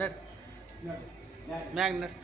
ನಡ್ ಮ್ಯಾಗ ನಡ್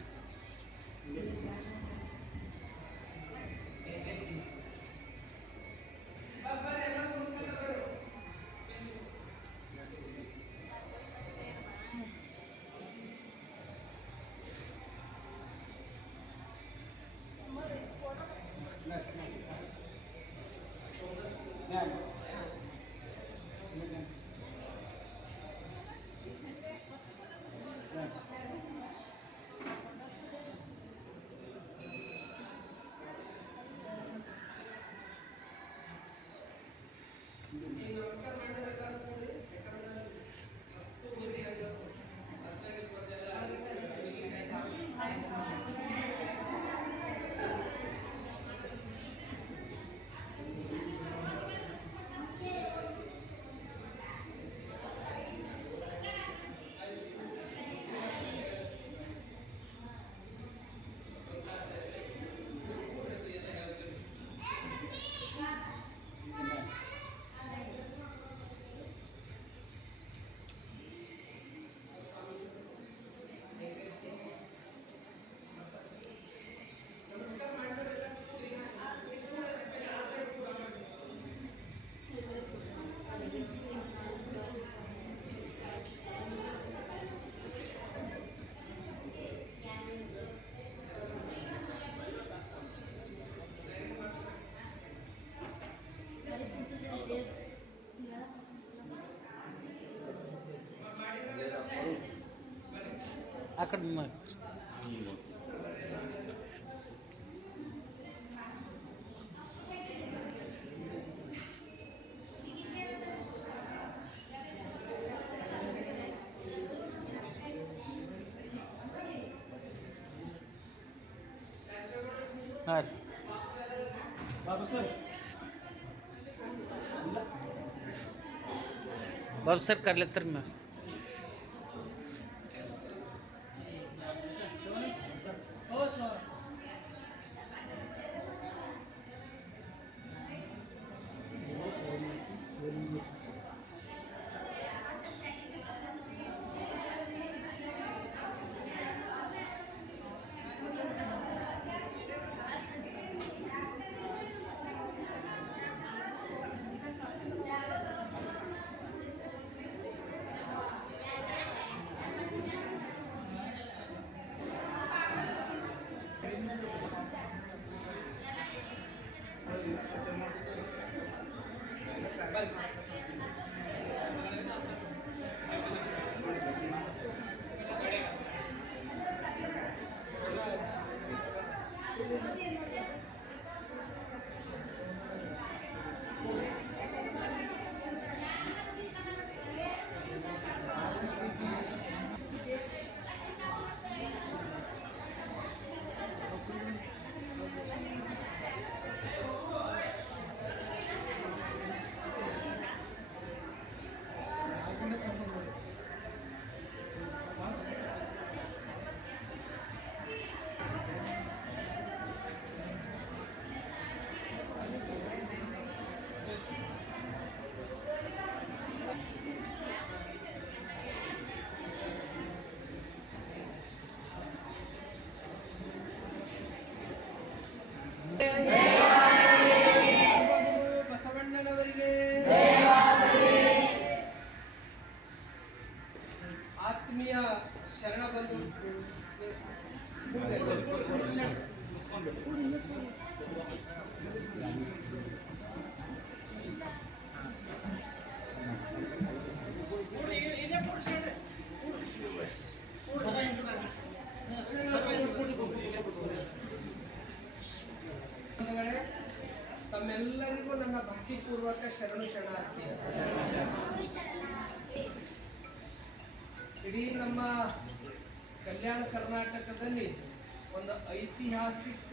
ಆ ಕಡೆ ಹಾಂ ರೀ ಬಾಬು ಸರ್ ಕರ್ಲತ್ತರ ಮ್ಯಾಮ್ ಬಸವಣ್ಣನವರಿಗೆ ಆತ್ಮೀಯ ಶರಣ ಬಂಧು ತಮ್ಮೆಲ್ಲರಿಗೂ ನನ್ನ ಭಕ್ತಿಪೂರ್ವಕ ಶರಣು ಶರಣಾರ್ಥಿ. ಇಡೀ ನಮ್ಮ ಕಲ್ಯಾಣ ಕರ್ನಾಟಕದಲ್ಲಿ ಒಂದು ಐತಿಹಾಸಿಕ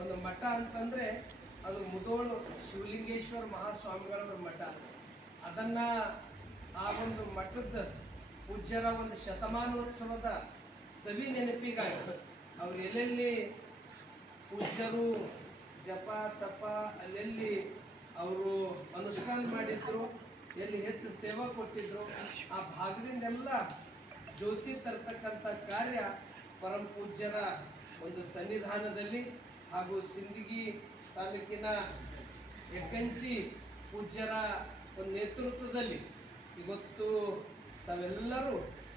ಒಂದು ಮಠ ಅಂತಂದರೆ ಅದು ಮುಧೋಳು ಶಿವಲಿಂಗೇಶ್ವರ ಮಹಾಸ್ವಾಮಿಗಳವರ ಮಠ. ಅದನ್ನು ಆ ಒಂದು ಮಠದ ಪೂಜ್ಯರ ಒಂದು ಶತಮಾನೋತ್ಸವದ ಸವಿ ನೆನಪಿಗಾಗಿ ಅವರು ಎಲ್ಲೆಲ್ಲಿ ಪೂಜ್ಯರು ಜಪ ತಪ ಅಲ್ಲೆಲ್ಲಿ ಅವರು ಅನುಷ್ಠಾನ ಮಾಡಿದ್ರು, ಎಲ್ಲಿ ಹೆಚ್ಚು ಸೇವಾ ಕೊಟ್ಟಿದ್ರು, ಆ ಭಾಗದಿಂದೆಲ್ಲ ಜ್ಯೋತಿ ತರ್ತಕ್ಕಂಥ ಕಾರ್ಯ ಪರಮ ಪೂಜ್ಯರ ಒಂದು ಸನ್ನಿಧಾನದಲ್ಲಿ ಹಾಗೂ ಸಿಂದಗಿ ತಾಲೂಕಿನ ಯಕ್ಕಂಚಿ ಪೂಜ್ಯರ ಒಂದು ನೇತೃತ್ವದಲ್ಲಿ ಇವತ್ತು ತಾವೆಲ್ಲರೂ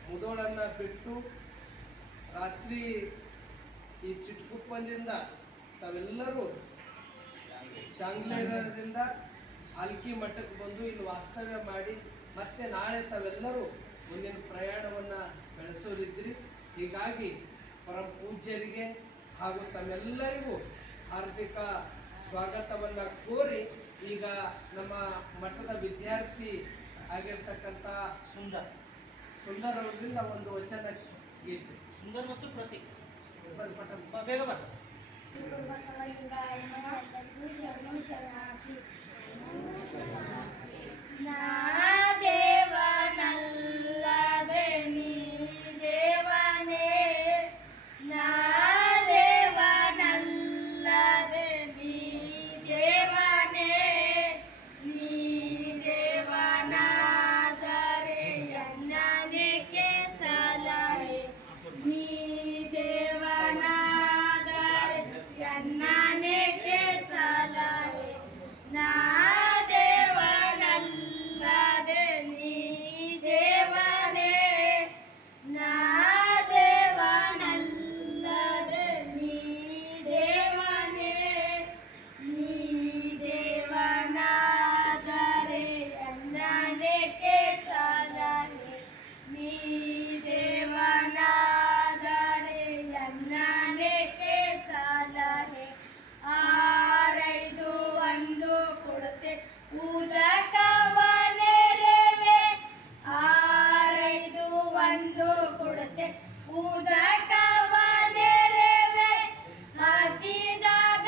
ಮುದೋಳನ್ನು ಬಿಟ್ಟು ರಾತ್ರಿ ಈ ಚಿಟ್ಕುಪ್ಪದಿಂದ ತಾವೆಲ್ಲರೂ ಚಾಂಗ್ಲೇರದಿಂದ ಆಲ್ಕಿ ಮಠಕ್ಕೆ ಬಂದು ಇಲ್ಲಿ ವಾಸ್ತವ್ಯ ಮಾಡಿ ಮತ್ತೆ ನಾಳೆ ತಾವೆಲ್ಲರೂ ಮುಂದಿನ ಪ್ರಯಾಣವನ್ನು ಬೆಳೆಸೋದಿದ್ರಿ. ಹೀಗಾಗಿ ಪರಮ ಪೂಜ್ಯರಿಗೆ ಹಾಗೂ ತಮ್ಮೆಲ್ಲರಿಗೂ ಹಾರ್ದಿಕ ಸ್ವಾಗತವನ್ನು ಕೋರಿ ಈಗ ನಮ್ಮ ಮಠದ ವಿದ್ಯಾರ್ಥಿ ಆಗಿರ್ತಕ್ಕಂಥ ಸುಂದರ್ ಅವರಿಂದ ಒಂದು ವಚನ ಗೀತೆ. ಸುಂದರ್ ಮತ್ತು ಪ್ರತೀಕ್ ಬೇಗ ಬರ. ದೇವನಲ್ಲದೆ ನೀ ದೇವನೇ, ನಾ ದೇವನಲ್ಲದೆ ನೀ ದೇವನೇ, ನೀ ದೇವನಾದರೆ ಅನ್ನನಿಗೆ ಸಲಹೆ, ನೀ ದೇವನಾದರೆ ಅನ್ನನಿಗೆ ಸಲಹೆ, ನಾ ದೇವನಲ್ಲದೆ ನೀ ದೇವನೇ, ನಾ ದೇವನಲ್ಲದೆ ನೀ ದೇವನೇ, ನೀ ದೇವನಾದರೆ ಅನ್ನನಿಗೆ ಸಲಹೆ, ನೀ ದೇವನಾದರೆ ಅನ್ನನಿಗೆ ಸಲಹೆ. 6 5 ಕೊಡುತ್ತೆ ಉದಕವನೆರೆವೆ, 6 5 ಕೊಡುತ್ತೆ ಉದಕವನೆರೆವೆ, ಹಸಿದಾಗ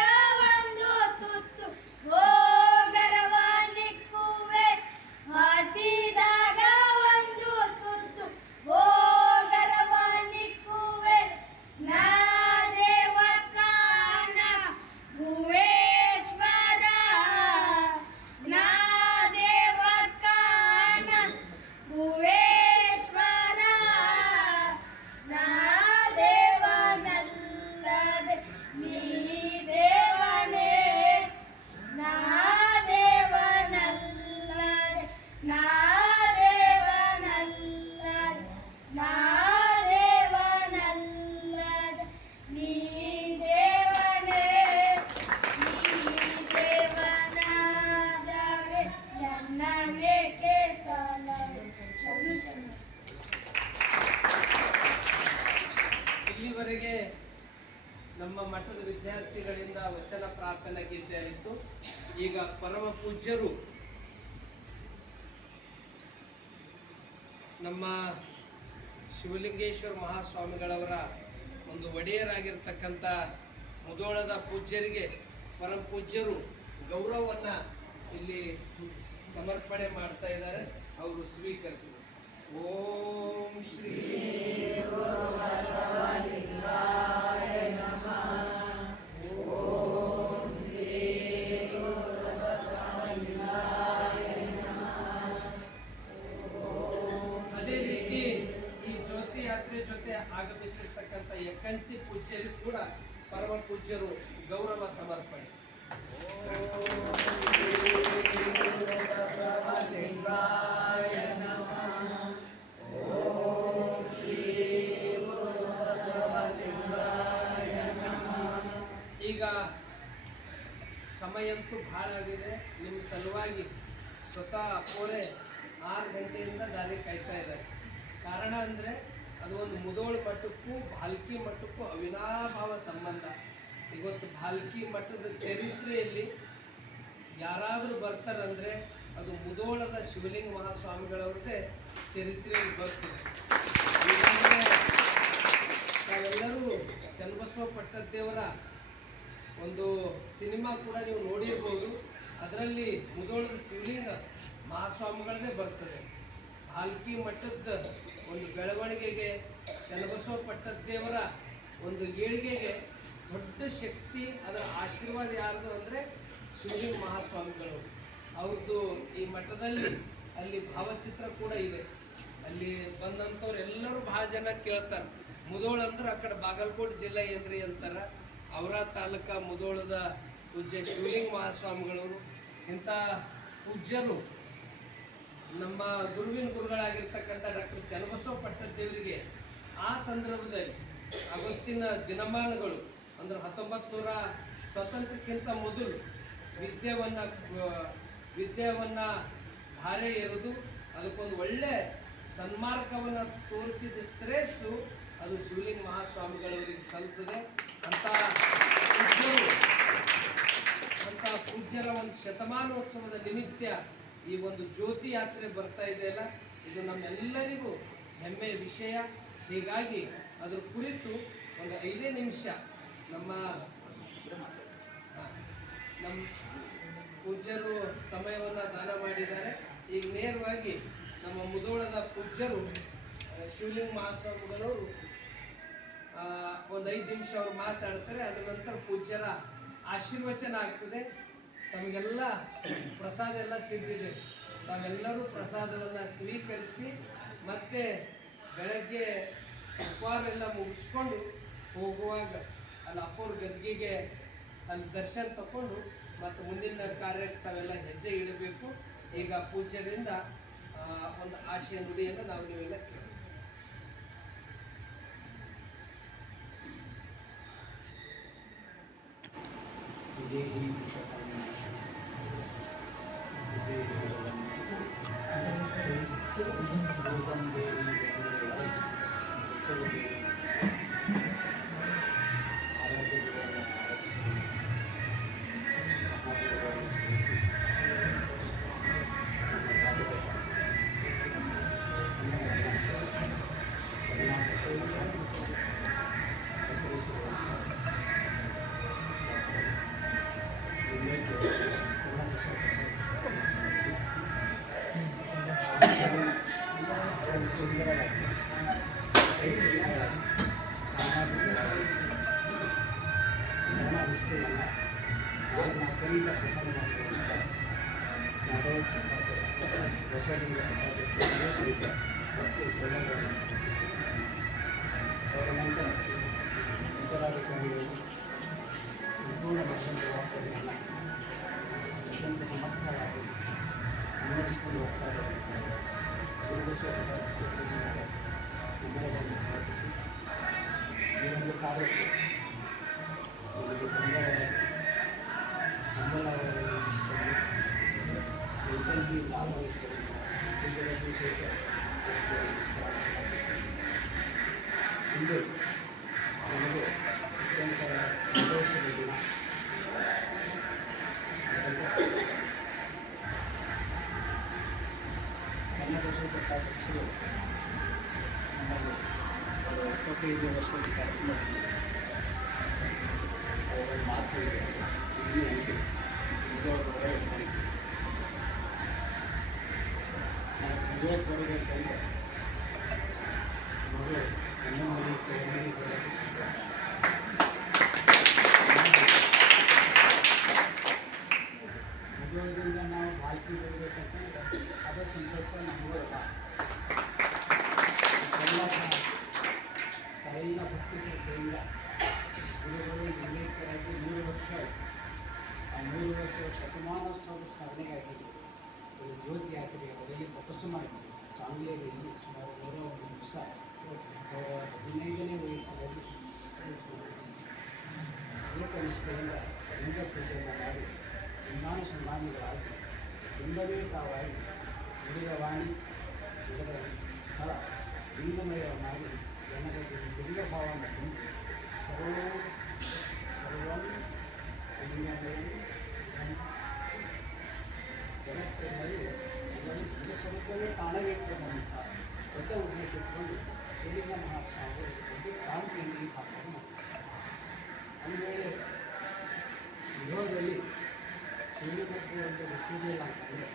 ಒಂದು ತುತ್ತು ಹೋಗರವ ನಿಕ್ಕುವೆ, ಹಸಿದಾಗ ಒಂದು ತುತ್ತು ಹೋಗರವ ನಿಕ್ಕುವೆ, ನಾ ದೇವಕಾನ ಭುವೇಶ್ವರ, ನಾ ದೇವಕಾನ ಭುವೇಶ್ವರ, ನಾ ದೇವನಲ್ಲದೆ ನೀ ದೇವನೇ, ನಾ ದೇವನಲ್ಲದೆ, ನಾ ದೇವನಲ್ಲದೆ, ನಾ ದೇವನಲ್ಲದೆ ನೀ ದೇವನೇ, ನೀ ದೇವನಾದರೆ ನನ್ನನೇಕೆ ಸಲಹೆ. ಶರಣು ಶರಣು. ಇಲ್ಲಿವರೆಗೆ ನಮ್ಮ ಮಠದ ವಿದ್ಯಾರ್ಥಿಗಳಿಂದ ವಚನ ಪ್ರಾರ್ಥನಾ ಗೀತೆ ಆಯಿತು. ಈಗ ಪರಮ ಪೂಜ್ಯರು ನಮ್ಮ ಶಿವಲಿಂಗೇಶ್ವರ ಮಹಾಸ್ವಾಮಿಗಳವರ ಒಂದು ಒಡೆಯರಾಗಿರ್ತಕ್ಕಂಥ ಮುದೋಳದ ಪೂಜ್ಯರಿಗೆ ಪರಮ ಪೂಜ್ಯರು ಗೌರವವನ್ನು ಇಲ್ಲಿ ಸಮರ್ಪಣೆ ಮಾಡ್ತಾ ಇದ್ದಾರೆ. ಅವರು ಸ್ವೀಕರಿಸಿದರು. ಓಂ ಶ್ರೀ ಅದೇ ರೀತಿ ಈ ಜ್ಯೋತಿ ಯಾತ್ರೆ ಜೊತೆ ಆಗಮಿಸಿರ್ತಕ್ಕಂಥ ಯಕ್ಕಂಚಿ ಪೂಜ್ಯರು ಕೂಡ ಪರಮ ಪೂಜ್ಯರು ಗೌರವ ಸಮರ್ಪಣೆ. ಈಗ ಸಮಯಂತೂ ಭಾಳ ಆಗಿದೆ. ನಿಮ್ಮ ಸಲುವಾಗಿ ಸ್ವತಃ ಅಪ್ಪೋರೆ 6 ಗಂಟೆಯಿಂದ ದಾರಿ ಕಾಯ್ತಾ ಇದ್ದಾರೆ. ಕಾರಣ ಅಂದರೆ ಅದು ಒಂದು ಮುದೋಳು ಮಠಕ್ಕೂ ಭಾಲ್ಕಿ ಮಠಕ್ಕೂ ಅವಿನಾಭಾವ ಸಂಬಂಧ. ಇವತ್ತು ಭಾಲ್ಕಿ ಮಠದ ಚರಿತ್ರೆಯಲ್ಲಿ ಯಾರಾದರೂ ಬರ್ತಾರಂದರೆ ಅದು ಮುದೋಳದ ಶಿವಲಿಂಗ ಮಹಾಸ್ವಾಮಿಗಳವ್ರದ್ದೇ ಚರಿತ್ರೆಯಲ್ಲಿ ಬರ್ತದೆ. ನಾವೆಲ್ಲರೂ ಚನ್ನಬಸವ ಪಟ್ಟದೇವರ ಒಂದು ಸಿನಿಮಾ ಕೂಡ ನೀವು ನೋಡಿರ್ಬೋದು. ಅದರಲ್ಲಿ ಮುದೋಳದ ಶಿವಲಿಂಗ ಮಹಾಸ್ವಾಮಿಗಳದೇ ಬರ್ತದೆ. ಭಾಲ್ಕಿ ಮಠದ ಒಂದು ಬೆಳವಣಿಗೆಗೆ ಚನ್ನಬಸವ ಪಟ್ಟದೇವರ ಒಂದು ಏಳಿಗೆಗೆ ದೊಡ್ಡ ಶಕ್ತಿ, ಅದರ ಆಶೀರ್ವಾದ ಯಾರ್ದು ಅಂದರೆ ಶಿವಲಿಂಗ ಮಹಾಸ್ವಾಮಿಗಳು ಅವ್ರದ್ದು. ಈ ಮಠದಲ್ಲಿ ಅಲ್ಲಿ ಭಾವಚಿತ್ರ ಕೂಡ ಇದೆ. ಅಲ್ಲಿ ಬಂದಂಥವ್ರು ಎಲ್ಲರೂ ಭಾಳ ಜನ ಕೇಳ್ತಾರೆ ಮುಧೋಳ ಅಂದ್ರೆ ಆ ಕಡೆ ಬಾಗಲಕೋಟೆ ಜಿಲ್ಲೆ ಏನ್ರಿ ಅಂತಾರ. ಅವರ ತಾಲೂಕ ಮುಧೋಳದ ಪೂಜ್ಯ ಶಿವಲಿಂಗ ಮಹಾಸ್ವಾಮಿಗಳವರು ಇಂಥ ಪೂಜ್ಯರು ನಮ್ಮ ಗುರುವಿನ ಗುರುಗಳಾಗಿರ್ತಕ್ಕಂಥ ಡಾಕ್ಟರ್ ಚನ್ನಬಸವ ಪಟ್ಟದೇವರಿಗೆ ಆ ಸಂದರ್ಭದಲ್ಲಿ ಅವತ್ತಿನ ದಿನಮಾನಗಳು ಅಂದ್ರೆ 1900 ಸ್ವಾತಂತ್ರ್ಯಕ್ಕಿಂತ ಮೊದಲು ವಿದ್ಯೆಯನ್ನು ಧಾರೆ ಎರೆದು ಅದಕ್ಕೊಂದು ಒಳ್ಳೆ ಸನ್ಮಾರ್ಗವನ್ನು ತೋರಿಸಿದ ಶ್ರೇಷ್ಠು ಅದು ಶಿವಲಿಂಗ ಮಹಾಸ್ವಾಮಿಗಳವರಿಗೆ ಸಲ್ತದೆ. ಅಂತ ಪೂಜ್ಯರ ಒಂದು ಶತಮಾನೋತ್ಸವದ ನಿಮಿತ್ತ ಈ ಒಂದು ಜ್ಯೋತಿ ಯಾತ್ರೆ ಬರ್ತಾ ಇದೆಯಲ್ಲ, ಇದು ನಮ್ಮೆಲ್ಲರಿಗೂ ಹೆಮ್ಮೆಯ ವಿಷಯ. ಹೀಗಾಗಿ ಅದ್ರ ಕುರಿತು ಒಂದು 5 ನಿಮಿಷ ನಮ್ಮ ಪೂಜ್ಯರು ಸಮಯವನ್ನು ದಾನ ಮಾಡಿದ್ದಾರೆ. ಈಗ ನೇರವಾಗಿ ನಮ್ಮ ಮುಧೋಳದ ಪೂಜ್ಯರು ಶಿವಲಿಂಗ ಮಹಾಸ್ವಾಮಿಗಳವರು ಒಂದು 5 ನಿಮಿಷ ಅವರು ಮಾತಾಡ್ತಾರೆ. ಅದರ ನಂತರ ಪೂಜ್ಯರ ಆಶೀರ್ವಚನ ಆಗ್ತದೆ. ತಮಗೆಲ್ಲ ಪ್ರಸಾದ ಎಲ್ಲ ಸಿದ್ಧಿದೆ. ತಾವೆಲ್ಲರೂ ಪ್ರಸಾದವನ್ನು ಸ್ವೀಕರಿಸಿ ಮತ್ತೆ ಬೆಳಗ್ಗೆ ಉಪಹಾರ ಎಲ್ಲ ಮುಗಿಸ್ಕೊಂಡು ಹೋಗುವಾಗ ಅಲ್ಲಿ ಅಪ್ಪವ್ರ ಗದ್ಗಿಗೆ ಅಲ್ಲಿ ದರ್ಶನ ತಗೊಂಡು ಮತ್ತು ಮುಂದಿನ ಕಾರ್ಯಕ್ಕೆ ತಾವೆಲ್ಲ ಹೆಜ್ಜೆ ಇಡಬೇಕು. ಈಗ ಪೂಜ್ಯರಿಂದ ಒಂದು ಆಶಯ ನುಡಿಯನ್ನು ನಾವು ನೀವೆಲ್ಲ ಕೇಳಿ. ಅತ್ಯಂತ ಸಮರ್ಥರಾಗಿ ಮುನ್ನಡೆಸಿಕೊಂಡು ಹೋಗ್ತಾ ಇದ್ದಾರೆ. ನಮ್ಮನ್ನು ಸಮರ್ಪಿಸಿ ಈ ಒಂದು ಕಾರ್ಯಕ್ಕೆ ಮಂಗಲವಾಗಿಸಿಕೊಂಡು ಎಲ್ಜಿ ಭಾಗವಹಿಸಿಕೊಂಡು ಸಮರ್ಪಿಸಿ ಇಂದು ನಮಗೆ ಅತ್ಯಂತ ಸಂತೋಷದ ದಿನ. ಚನ್ನಬಸವ ಪಟ್ಟಾಧ್ಯಕ್ಷರು ನಮಗೆ 25 ವರ್ಷದ ಕಾರ್ಯಕ್ರಮದಲ್ಲಿ ಅವರ ಮಾತು ಇದೆ. ಇಲ್ಲಿ ಉಂಟು ಮುಧೋಳದವರ ಮಾಡಿದ್ದು ಮುಧೋಳ ಕೊಡಬೇಕಂದ್ರೆ ಮಗಳು ಹೆಣ್ಣು ಕೆಳಮನೆ ಬರೋದು ಸಂತೋಷ. ಮುಧೋಳದಿಂದ ನಾವು ಬಾಲ್ಕಿ ಬರಬೇಕಂತಂದ್ರೆ ಅದರ ಸಂತೋಷ ನಮಗೂ ಅಲ್ಲ. ಎಲ್ಲ ಭಕ್ತಿ ಶ್ರದ್ಧೆಯಿಂದ ಗುರುಗಳು ಲಿಂಗೈಕ್ಯರಾಗಿ 3 ವರ್ಷ ಆಯಿತು. ಆ 3 ವರ್ಷ ಶತಮಾನೋತ್ಸವದ ಸ್ಮರಣೆಗಾಗಿದೆ ಒಂದು ಜ್ಯೋತಿ ಯಾತ್ರೆ ಅವರಲ್ಲಿ ತಪಸ್ಸು ಮಾಡಿದ್ವಿ. ಚಾಂಗ್ಲೇರಿಯಲ್ಲಿ ಸುಮಾರು 101 ದಿವಸ 15ನೇ ವಯಸ್ಸಿನಲ್ಲಿ ಅನೇಕ ನಿಷ್ಠೆಯಿಂದ ಲಿಂಗ ಪೂಜೆಯನ್ನು ಮಾಡಿ ಲಿಂಗಾನುಸಂಧಾನಿಗಳಾಗಿ ಲಿಂಗವೇ ತಾವಾಗಿ ನುಡಿದ ವಾಣಿ ನುಡಿದ ಸ್ಥಳ ಲಿಂಗಮಯ ಮಾಡಿ ಜನರಿಗೆ ಲಿಂಗ ಭಾವವನ್ನು ತುಂಬಿ ಸರ್ವಂ ಲಿಂಗಮಯ ಜಗತ್ತಿನಲ್ಲಿ ಲಿಂಗ ಸ್ವರೂಪವೇ ಕಾಣಬೇಕು ಅನ್ನುವಂಥ ದೊಡ್ಡ ಉದ್ದೇಶ ಇಟ್ಕೊಂಡು ಶಿವಲಿಂಗ ಮಹಾಸ್ವಾಮಿಗಳು ದೊಡ್ಡ ಕ್ರಾಂತಿಯನ್ನು ಈ ಪಾತ್ರವನ್ನು ಮಾಡ್ತಾರೆ. ಒಂದು ವೇಳೆ ಮುಧೋಳದಲ್ಲಿ ಶಿವಲಿಂಗಕ್ಕೆ ಒಂದು ಗೊತ್ತಿರಲಿಲ್ಲ ಅಂತಂದರೆ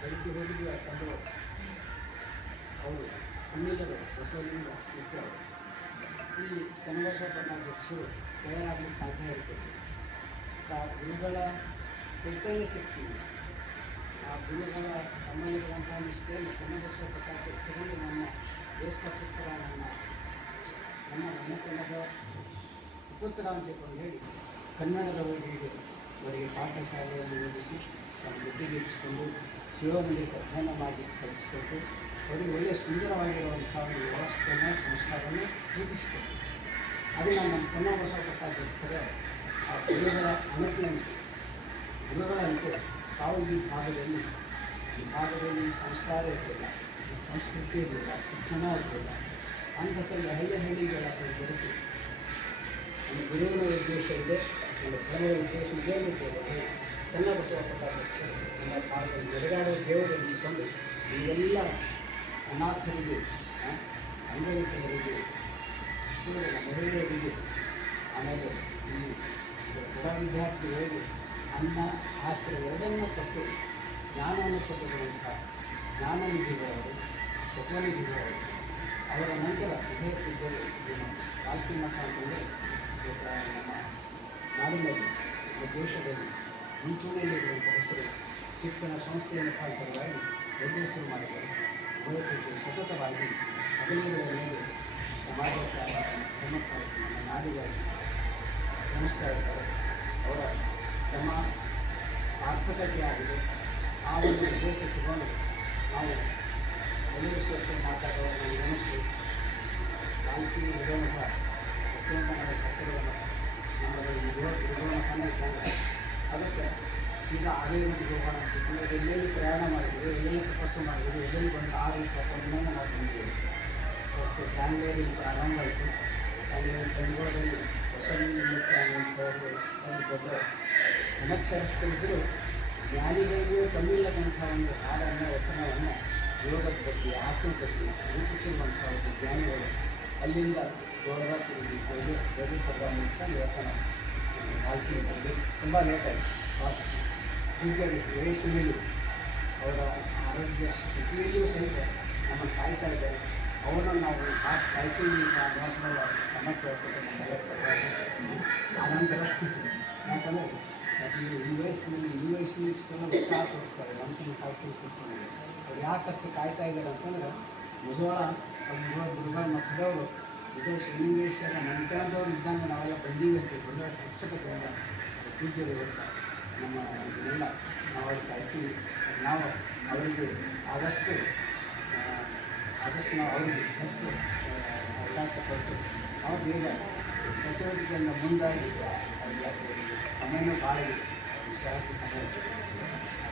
ಬೆಳಿಗ್ಗೆ ಹೋಗಿದ್ವಿ ಅಂತಂದರೆ ಅವರು ಅನ್ಯರು ಬಸವಲಿಂಗ ಮಿತ್ರರು ಈ ಚನ್ನಬಸವ ಪಟ್ಟಾಧ್ಯಕ್ಷರು ತಯಾರಾಗಲಿಕ್ಕೆ ಸಾಧ್ಯ ಇರ್ತದೆ. ಗುರುಗಳ ಚೈತನ್ಯ ಶಕ್ತಿ ಆ ಗುರುಗಳ ತಮ್ಮಲ್ಲಿರುವಂಥ ನಿಷ್ಠೆಯನ್ನು ಚೆನ್ನಬಸವ ಪ್ರಕಾಶ್ ಹೆಚ್ಚಿಕೊಂಡು ನನ್ನ ಜ್ಯೇಷ್ಠ ಪುತ್ರ ನಮ್ಮ ಮನೆತನದ ಸುಪುತ್ರ ಅಂತ ಹೇಳಿ ಕನ್ನಡದವರಿಗೆ ಅವರಿಗೆ ಪಾಠಶಾಲೆಯಲ್ಲಿ ಓದಿಸಿ ತಮ್ಮ ಬುದ್ಧಿಗೇರಿಸಿಕೊಂಡು ಶಿವಮಂದಿರ ಅಧ್ಯಯನ ಮಾಡಿ ಕಲಿಸಿಕೊಂಡು ಅವರಿಗೆ ಒಳ್ಳೆಯ ಸುಂದರವಾಗಿರುವಂಥ ಒಂದು ವ್ಯವಸ್ಥೆಯನ್ನು ಸಂಸ್ಕಾರವನ್ನು ರೂಪಿಸಿಕೊಂಡು ಅದು ನಮ್ಮ ಚೆನ್ನಬಸವ ಪ್ರಕಾಶ್ ಅಧ್ಯಕ್ಷರ ಆ ಗುರುಗಳ ಅಣತಿಯಂತೆ ಗುರುಗಳಂತೆ ತಾವು ಈ ಭಾಗದಲ್ಲಿ ಸಂಸ್ಕಾರ ಇರಲಿಲ್ಲ, ಸಂಸ್ಕೃತಿ ಇರಲಿಲ್ಲ, ಶಿಕ್ಷಣ ಇರಲಿಲ್ಲ. ಅಂಥದ್ರಲ್ಲಿ ಹಳ್ಳಿಗೆಲ್ಲ ಸಂಚರಿಸಿ ಒಂದು ಗುರುವಿನ ಉದ್ದೇಶ ಇದೆ, ಒಂದು ಧರ್ಮದ ಉದ್ದೇಶ ಇದೆ ಅನ್ನೋದು ಚೆನ್ನಬಸವ ಪ್ರಕಾಶ್ ನಮ್ಮ ಭಾಗದಲ್ಲಿ ನೆರೆಗಾಡುವ ದೇವರೆನಿಸಿಕೊಂಡು ಇವೆಲ್ಲ ಅನಾಥರಿಗೆ, ಅಂಗವಿಕಲರಿಗೆ, ಮಹಿಳೆಯರಿಗೆ, ಆಮೇಲೆ ಈ ಬಡ ವಿದ್ಯಾರ್ಥಿಗಳಿಗೆ ಅನ್ನ ಆಶ್ರಯ ಎರಡನ್ನೂ ಕೊಟ್ಟು ಜ್ಞಾನವನ್ನು ಕೊಟ್ಟಿರುವಂಥ ಜ್ಞಾನನಿಧಿಗಳವರು, ತತ್ವನಿಧಿಗಳವರು. ಅವರ ನಂತರ ಇದೇ ಇದ್ದರು ಏನು ಪಾಲ್ಕಿ ಮಠ ಅಂತಂದರೆ ನಮ್ಮ ನಾಡಿನಲ್ಲಿ, ನಮ್ಮ ದೇಶದಲ್ಲಿ ಮುಂಚೂಣಿಯಲ್ಲಿರುವಂಥ ಹೆಸರು ಶಿಕ್ಷಣ ಸಂಸ್ಥೆಯ ಮುಖಾಂತರವಾಗಿ ನಿರ್ದೇಶನ ಮಾಡಿದ್ದಾರೆ. ಬದುಕಿಗೆ ಸತತವಾಗಿ ಹಗಲಿಗಳ ಮೇಲೆ ಸಮಾಜಕ್ಕಾಗಿ ಶ್ರಮಕ್ಕಾಗಿ ನಮ್ಮ ನಾಡಿಗಾಗಿ ಶ್ರಮಿಸ್ತಾ ಇರ್ತಾರೆ. ಅವರ ಶ್ರಮ ಸಾರ್ಥಕತೆ ಆಗಿದೆ. ಆ ಒಂದು ಉದ್ದೇಶ ತಗೊಂಡು ನಾವು ವಿಷಯಕ್ಕೆ ಮಾತಾಡುವ ನಾವು ಗಮನಿಸಿ ಪಾಲ್ಕಿ ವಿರೋಮಠ ದಕ್ಷಿಣ ಕನ್ನಡ ಕಟ್ಟಡದ ಮಠ ನಮ್ಮಲ್ಲಿ ವಿರೋಮಠನೇ ಇದ್ದಂಗೆ ಅದಕ್ಕೆ ಸೀದಾ ಆಲಯಕ್ಕೆ ಹೋಗೋಣ ಅಂತಂದರೆ ಎಲ್ಲೆಲ್ಲಿ ಪ್ರಯಾಣ ಮಾಡಿದ್ರು, ಎಲ್ಲೆಲ್ಲಿ ತಪಸ್ಸು ಮಾಡಿದ್ರು, ಎಲ್ಲೆಲ್ಲಿ ಬಂದು 6-21 ನಾವು ಬಂದಿದ್ದೇವೆ. ಫಸ್ಟ್ ಬ್ಯಾಂಗ್ಳೂರಿಂದ ಪ್ರಾರಂಭ ಆಯಿತು. ಅಲ್ಲಿ ಬೆಂಗಳೂರಲ್ಲಿ ಹೊಸ ನಿಮಿತ್ತ ಒಂದು ದೊಡ್ಡ ಅನಕ್ಷರಸ್ಥರಿದ್ದರೂ ಜ್ಞಾನಿಗಳಿಗೂ ಕಮ್ಮಿಲ್ಲದಂಥ ಒಂದು ಹಾಡನ್ನು, ವಚನವನ್ನು ಯೋಗದ ಬಗ್ಗೆ, ಆತ್ಮ ಬಗ್ಗೆ ರೂಪಿಸಿರುವಂಥ ಒಂದು ಜ್ಞಾನಿಗಳು ಅಲ್ಲಿಂದ ಗೌರವಕ್ಕೆ ಪ್ರಧಾನ ಲೇಖನ ಪಾಲ್ಕಿ ಬಗ್ಗೆ ತುಂಬ ಲೇಟಾಯಿತು. ಪೂಜ್ಯರು ವಯಸ್ಸಿನಲ್ಲಿ ಅವರ ಆರೋಗ್ಯ ಸ್ಥಿತಿಯಲ್ಲಿಯೂ ಸಹಿತ ನಮ್ಮನ್ನು ಕಾಯ್ತಾ ಇದ್ದಾರೆ. ಅವರನ್ನು ನಾವು ಕಾಯಿಸಿ ಕ್ರಮ ಕೇಳ್ಕೊಂಡು ಆನಂತರ ಯಾಕಂದರೆ ಈ ವಯಸ್ಸಿನಲ್ಲಿ ಇಷ್ಟೆಲ್ಲ ಉತ್ಸಾಹ ತೋರಿಸ್ತಾರೆ. ಮನಸ್ಸನ್ನು ಕಾಯ್ಕೊಂಡು ಕೂತ್ಕೊಂಡಿದ್ದಾರೆ. ಅವ್ರು ಯಾಕೆ ಕಾಯ್ತಾ ಇದ್ದಾರೆ ಅಂತಂದ್ರೆ ಮುಜೋಳ ಗುರುಗಳ ಮಠದವರು ಇದು ಶ್ರೀಲಿಂಗೇಶ್ವರ ಮಂತ್ಯಾದವ್ರು ಇದ್ದಂಗೆ ನಾವೆಲ್ಲ ಬಂದೀವಿ ಅಂತ ಒಳ್ಳೆಯ ಅವಶ್ಯಕತೆಯಿಂದ ಪೂಜ್ಯರು ಇರುತ್ತೆ. ನಮ್ಮ ಇದನ್ನೆಲ್ಲ ನಾವು ಅವ್ರು ಕಾಯಿಸಿ ನಾವು ಅವರಿಗೆ ಆದಷ್ಟು ನಾವು ಅವರಿಗೆ ಹೆಚ್ಚು ಅವಕಾಶ ಕೊಟ್ಟು ನಾವು ಬೇಗ ಚಟುವಟಿಕೆಯಿಂದ ಮುಂದಾಗಿ ಅವರಿಗೆ ಸಮಯನೂ ಭಾಳ ಇದೆ. ವಿಷಯಕ್ಕೆ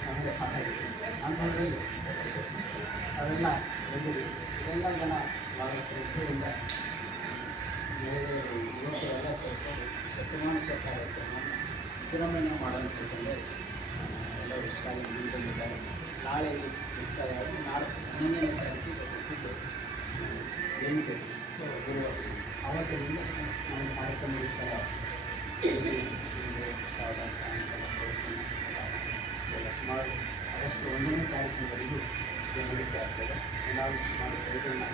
ಸಮಯ ಪಾಠ ಇದೆ ಅಂಥದ್ರಲ್ಲಿ ಅವೆಲ್ಲ ಬಂದಿದೆ. ಇದೆಲ್ಲ ಜನ ಭಾಳ ಶ್ರದ್ಧೆಯಿಂದ ಮಹಿಳೆಯರು, ಯುವಕರೆಲ್ಲ ಸೇರಿಕೊಂಡು ಶತಮಾನ ಕಾರ್ಯಕ್ರಮವನ್ನು ವಿಜೃಂಭಣೆ ಮಾಡೋಂಥದ್ದಲ್ಲೇ ಎಲ್ಲ ಉತ್ಸಾಹಿ ಮುಂದೆ ಬಂದಿದ್ದಾರೆ. ನಾಳೆ ಇದು ಮುಕ್ತಾಯ ಆಗಿ ನಾಳೆ 11ನೇ ತಾರೀಕಿಗೆ ಹುಟ್ಟಿದ್ದು ಜಯಂತಿ ಗುರುವಾರ. ಆವತ್ತಿನಿಂದ ನಮ್ಮ ಕಾರ್ಯಕ್ರಮ ವಿಚಾರ ಸಾಯಂಕಾಲ ಎಲ್ಲ ಸುಮಾರು ಆಗಸ್ಟ್ 1ನೇ ತಾರೀಕಿನವರೆಗೂ ನಡೀತಾ ಆಗ್ತದೆ. ನಾವು ಸುಮಾರು 9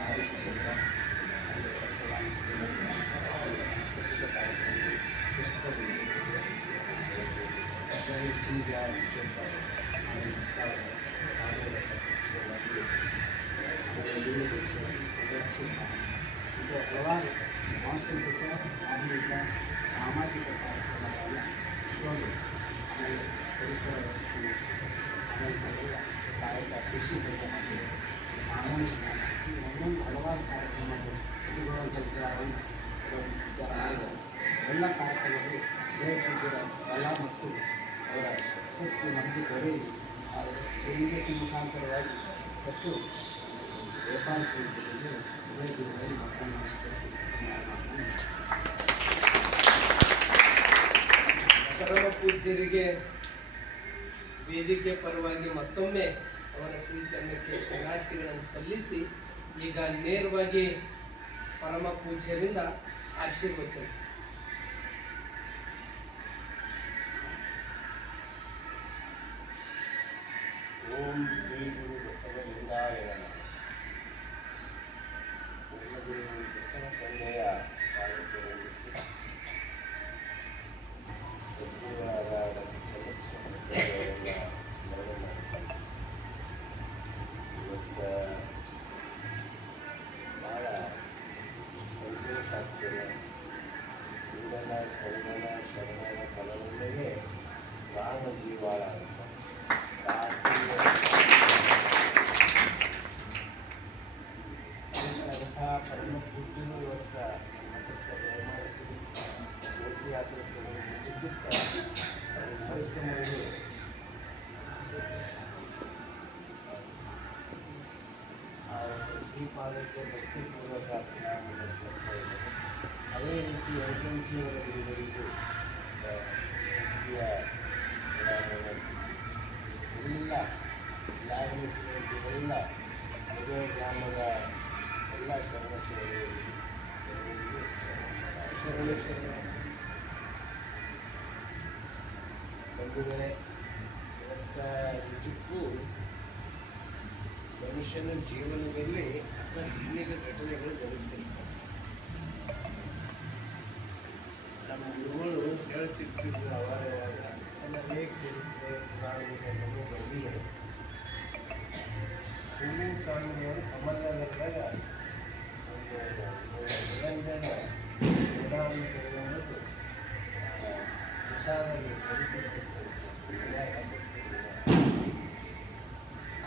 ಆರೋಗ್ಯ ಸಂಘ, ಸಾಂಸ್ಕೃತಿಕ ಕಾರ್ಯಕ್ರಮ, ಪುಸ್ತಕಗಳು, ಇದು ಹಲವಾರು ಸಾಂಸ್ಕೃತಿಕ, ಧಾರ್ಮಿಕ, ಸಾಮಾಜಿಕ ಕಾರ್ಯಕ್ರಮಗಳನ್ನು ಇಟ್ಕೊಂಡು ಆಮೇಲೆ ಪರಿಸರ ರಕ್ಷಣೆ, ಆಮೇಲೆ ಕೃಷಿ ಬಗ್ಗೆ ಮಾಡಿದೆ, ಮಾನವ ಒಂದೊಂದು ಹಲವಾರು ಕಾರ್ಯಕ್ರಮಗಳು ಇರುವಂಥ ವಿಚಾರವನ್ನು ವಿಚಾರ ಮಾಡಿದ್ದಾರೆ. ಎಲ್ಲ ಕಾರ್ಯಕ್ರಮಗಳು ದೇವರ ಕಲ ಮತ್ತು ಅವರ ಶಕ್ತಿ ನಮಗೆ ದೊರೆಯಲಿ. ಶ್ರೀಲಿಂಗೇಶ್ವರ ಮುಖಾಂತರವಾಗಿ ಹೆಚ್ಚು ವ್ಯಾಪಾರಿಸಿರುವುದರಲ್ಲಿ ಉದಯಗಿರಿಯಲ್ಲಿ ಮಕ್ಕಳನ್ನು ನಮಸ್ಕರಿಸಿ ಪರಮ ಪೂಜ್ಯರಿಗೆ ವೇದಿಕೆ ಪರವಾಗಿ ಮತ್ತೊಮ್ಮೆ ಅವರ ಶ್ರೀಚರಣಕ್ಕೆ ಶರಣಾರ್ಥಿಗಳನ್ನು ಸಲ್ಲಿಸಿ ಈಗ ನೇರವಾಗಿ ಪರಮ ಪೂಜ್ಯರಿಂದ ಆಶೀರ್ವಚನ. ಓಂ ಶ್ರೀ ಗುರು ಬಸವಲಿಂಗಾಯ ನಮಃ. ಗುರು ಬಸವ ತಂದೆಯ ಪಾದಕ್ಕೆ ವಂದಿಸಿ ಮುಗಿದು ಆ ಶ್ರೀಪಾದಕ್ಕೆ ಭಕ್ತಿಪೂರ್ವಕ ಪ್ರಣಾಮ ನಡೆಸ್ತಾ ಇದ್ದಾರೆ. ಅದೇ ರೀತಿ ಎಲ್ಕಂಚಿಯವರ ಗುರುಗಳಿಗೂ ಭಕ್ತಿಯ ಪ್ರಣಾಮ ನಡೆಸಿ ಎಲ್ಲ ಲಾಗಣಿಸಿದಂತೆ ಎಲ್ಲ ಮದುವೆ ಗ್ರಾಮದ ಎಲ್ಲ ಶರಣಶರಣರಿಗೂ ಬಂಧುಗಳೇ, ಇವತ್ತ ನಿಜಕ್ಕೂ ಮನುಷ್ಯನ ಜೀವನದಲ್ಲಿ ಆಕಸ್ಮಿಕ ಘಟನೆಗಳು ಜರುಗುತ್ತಿರ್ತವೆ. ನಮ್ಮ ಗುರುಗಳು ಹೇಳ್ತಿರ್ತಿದ್ರು ಅವಾಗವಾಗ ಅನೇಕ ಚರಿತ್ರೆ ಪುರಾಣಗಳು ಬಂದಿದೆ. ಹೂವಿನ ಸ್ವಾಮಿಯವರು ಕಮಲನಗರದಾಗ ಒಂದು ನಿರಂಜನ ಉಡಾವಣೆ ತಗೊಂಡು ಪ್ರಸಾದಲ್ಲಿ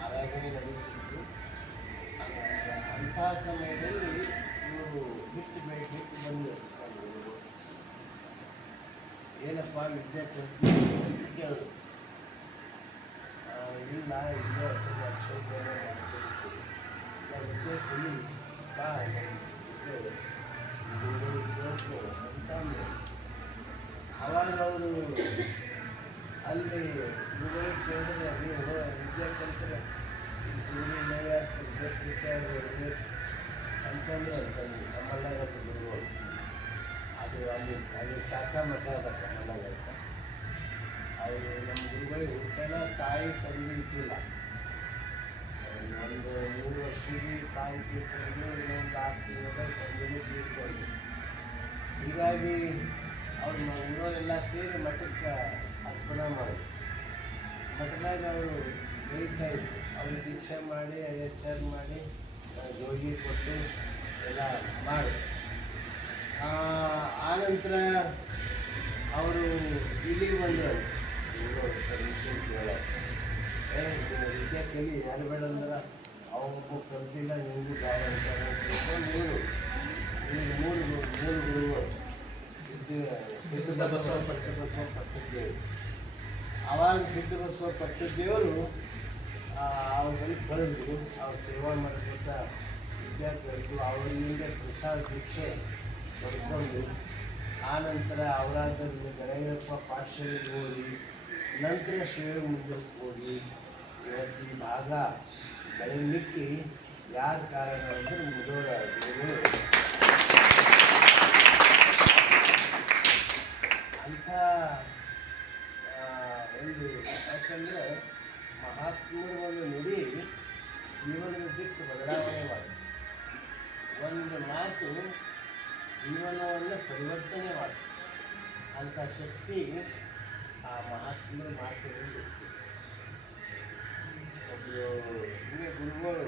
ಆರಾಧನೆ ನಡೀತಿತ್ತು. ಅಂಥ ಸಮಯದಲ್ಲಿ ಇವರು ಬಿಟ್ಟು ಬಂದರು. ಏನಪ್ಪ ವಿದ್ಯೆ ಕೊಡ್ತೀವಿ ಅಂತ ಕೇಳಿದ್ರು. ಇಲ್ಲ ಇನ್ನೂ ಸ್ವಲ್ಪ ಅಕ್ಷರ ಮಾಡ್ಕೊಳ್ತೀವಿ, ವಿದ್ಯೆ ಕಲಿ ಬಾ ಅಂತಂದು ಅವಾಗ ಅವರು ಅಲ್ಲಿ ಗುರುಗಳಿಗೆ ಕೇಳಿದ್ರೆ ನೀವು ವಿದ್ಯೆ ಕಲಿತ್ರೆ ಸೂರ್ಯ ಅಂತಂದ್ರೆ ಅಂತಂದು ಕಮಲನಗರ ಗುರುಗಳು. ಅದು ಅಲ್ಲಿ ಶಾಖಾ ಮಠ ಅದ ಕಮಲನಗರ. ಅವರು ನಮ್ಮ ಗುರುಗಳಿಗೆ ಊಟನ ತಾಯಿ ತಂದು ಇಟ್ಟಿಲ್ಲ. ಒಂದು 3 ವರ್ಷಕ್ಕೆ ತಾಯಿ ತೀರ್ಕೊಂಡು ಇನ್ನೊಂದು 6 ತಿಂಗಳ ತಂದೆನೂ ತೀರ್ಕೊಂಡು, ಹೀಗಾಗಿ ಅವ್ರು ಊರವರೆಲ್ಲ ಸೇರಿ ಮಠಕ್ಕೆ ಅರ್ಪಣೆ ಮಾಡಿದ್ರು. ಮಠದಾಗ ಅವರು ಬೆಳೀತಾ ಇದ್ರು. ಅವರು ದೀಕ್ಷೆ ಮಾಡಿ ಎಚ್ಚರ ಮಾಡಿ ಜೋಗಿ ಕೊಟ್ಟು ಎಲ್ಲ ಮಾಡಿ ಆನಂತರ ಅವರು ಇಲ್ಲಿಗೆ ಬಂದರು. ಪರ್ಮಿಷನ್ ಕೇಳೋದು, ವಿದ್ಯೆ ಕಲಿ ಯಾರು ಬೇಡ ಅಂದ್ರೆ ಅವನಿಗೂ ಕಲ್ತಿಲ್ಲ ನಿಮಗೂ ಬೇಡ ಅಂತಾರೆ ಅಂತ ಮೂರು ಗುರುಗಳು ಸಿದ್ಧಬಸವ ಪಟ್ಟದೇವರು. ಆವಾಗ ಸಿದ್ಧಬಸವ ಪಟ್ಟದೇವರು ಅವ್ರಿಗೆ ಕಳಿಸಿದ್ರು. ಅವ್ರು ಸೇವಾ ಮಾಡ್ಕೊತ ವಿದ್ಯಾರ್ಥಿಗಳು ಅವರಿಂದ ಪ್ರಸಾದ ದೀಕ್ಷೆ ಪಡ್ಕೊಂಡು ಆನಂತರ ಅವರಾದಲ್ಲಿ ಗಣೇಶಪ್ಪ ಪಾಠಶಾಲೆಗೆ ಹೋಗಿ ನಂತರ ಶಿವ ಮುಂದಕ್ಕೆ ಹೋಗಿ ಇವತ್ತು ಈ ಭಾಗ ಬೆಳಲಿಕ್ಕೆ ಯಾರ ಕಾರಣ ಅಂದರೆ ಮುದೋಳ ಗುರುಗಳು. ಅಂಥ ಒಂದು ಯಾಕಂದರೆ ಮಹಾತ್ಮರು ಒಂದು ನುಡಿ ಜೀವನದ ದಿಕ್ಕು ಬದಲಾವಣೆ ಮಾಡಿ ಒಂದು ಮಾತು ಜೀವನವನ್ನು ಪರಿವರ್ತನೆ ಮಾಡಿ ಅಂಥ ಶಕ್ತಿ ಆ ಮಹಾತ್ಮರ ಮಾತಿನಲ್ಲಿ ಇರ್ತದೆ. ಒಬ್ಬರು ಹಿಂಗೆ ಗುರುಗಳು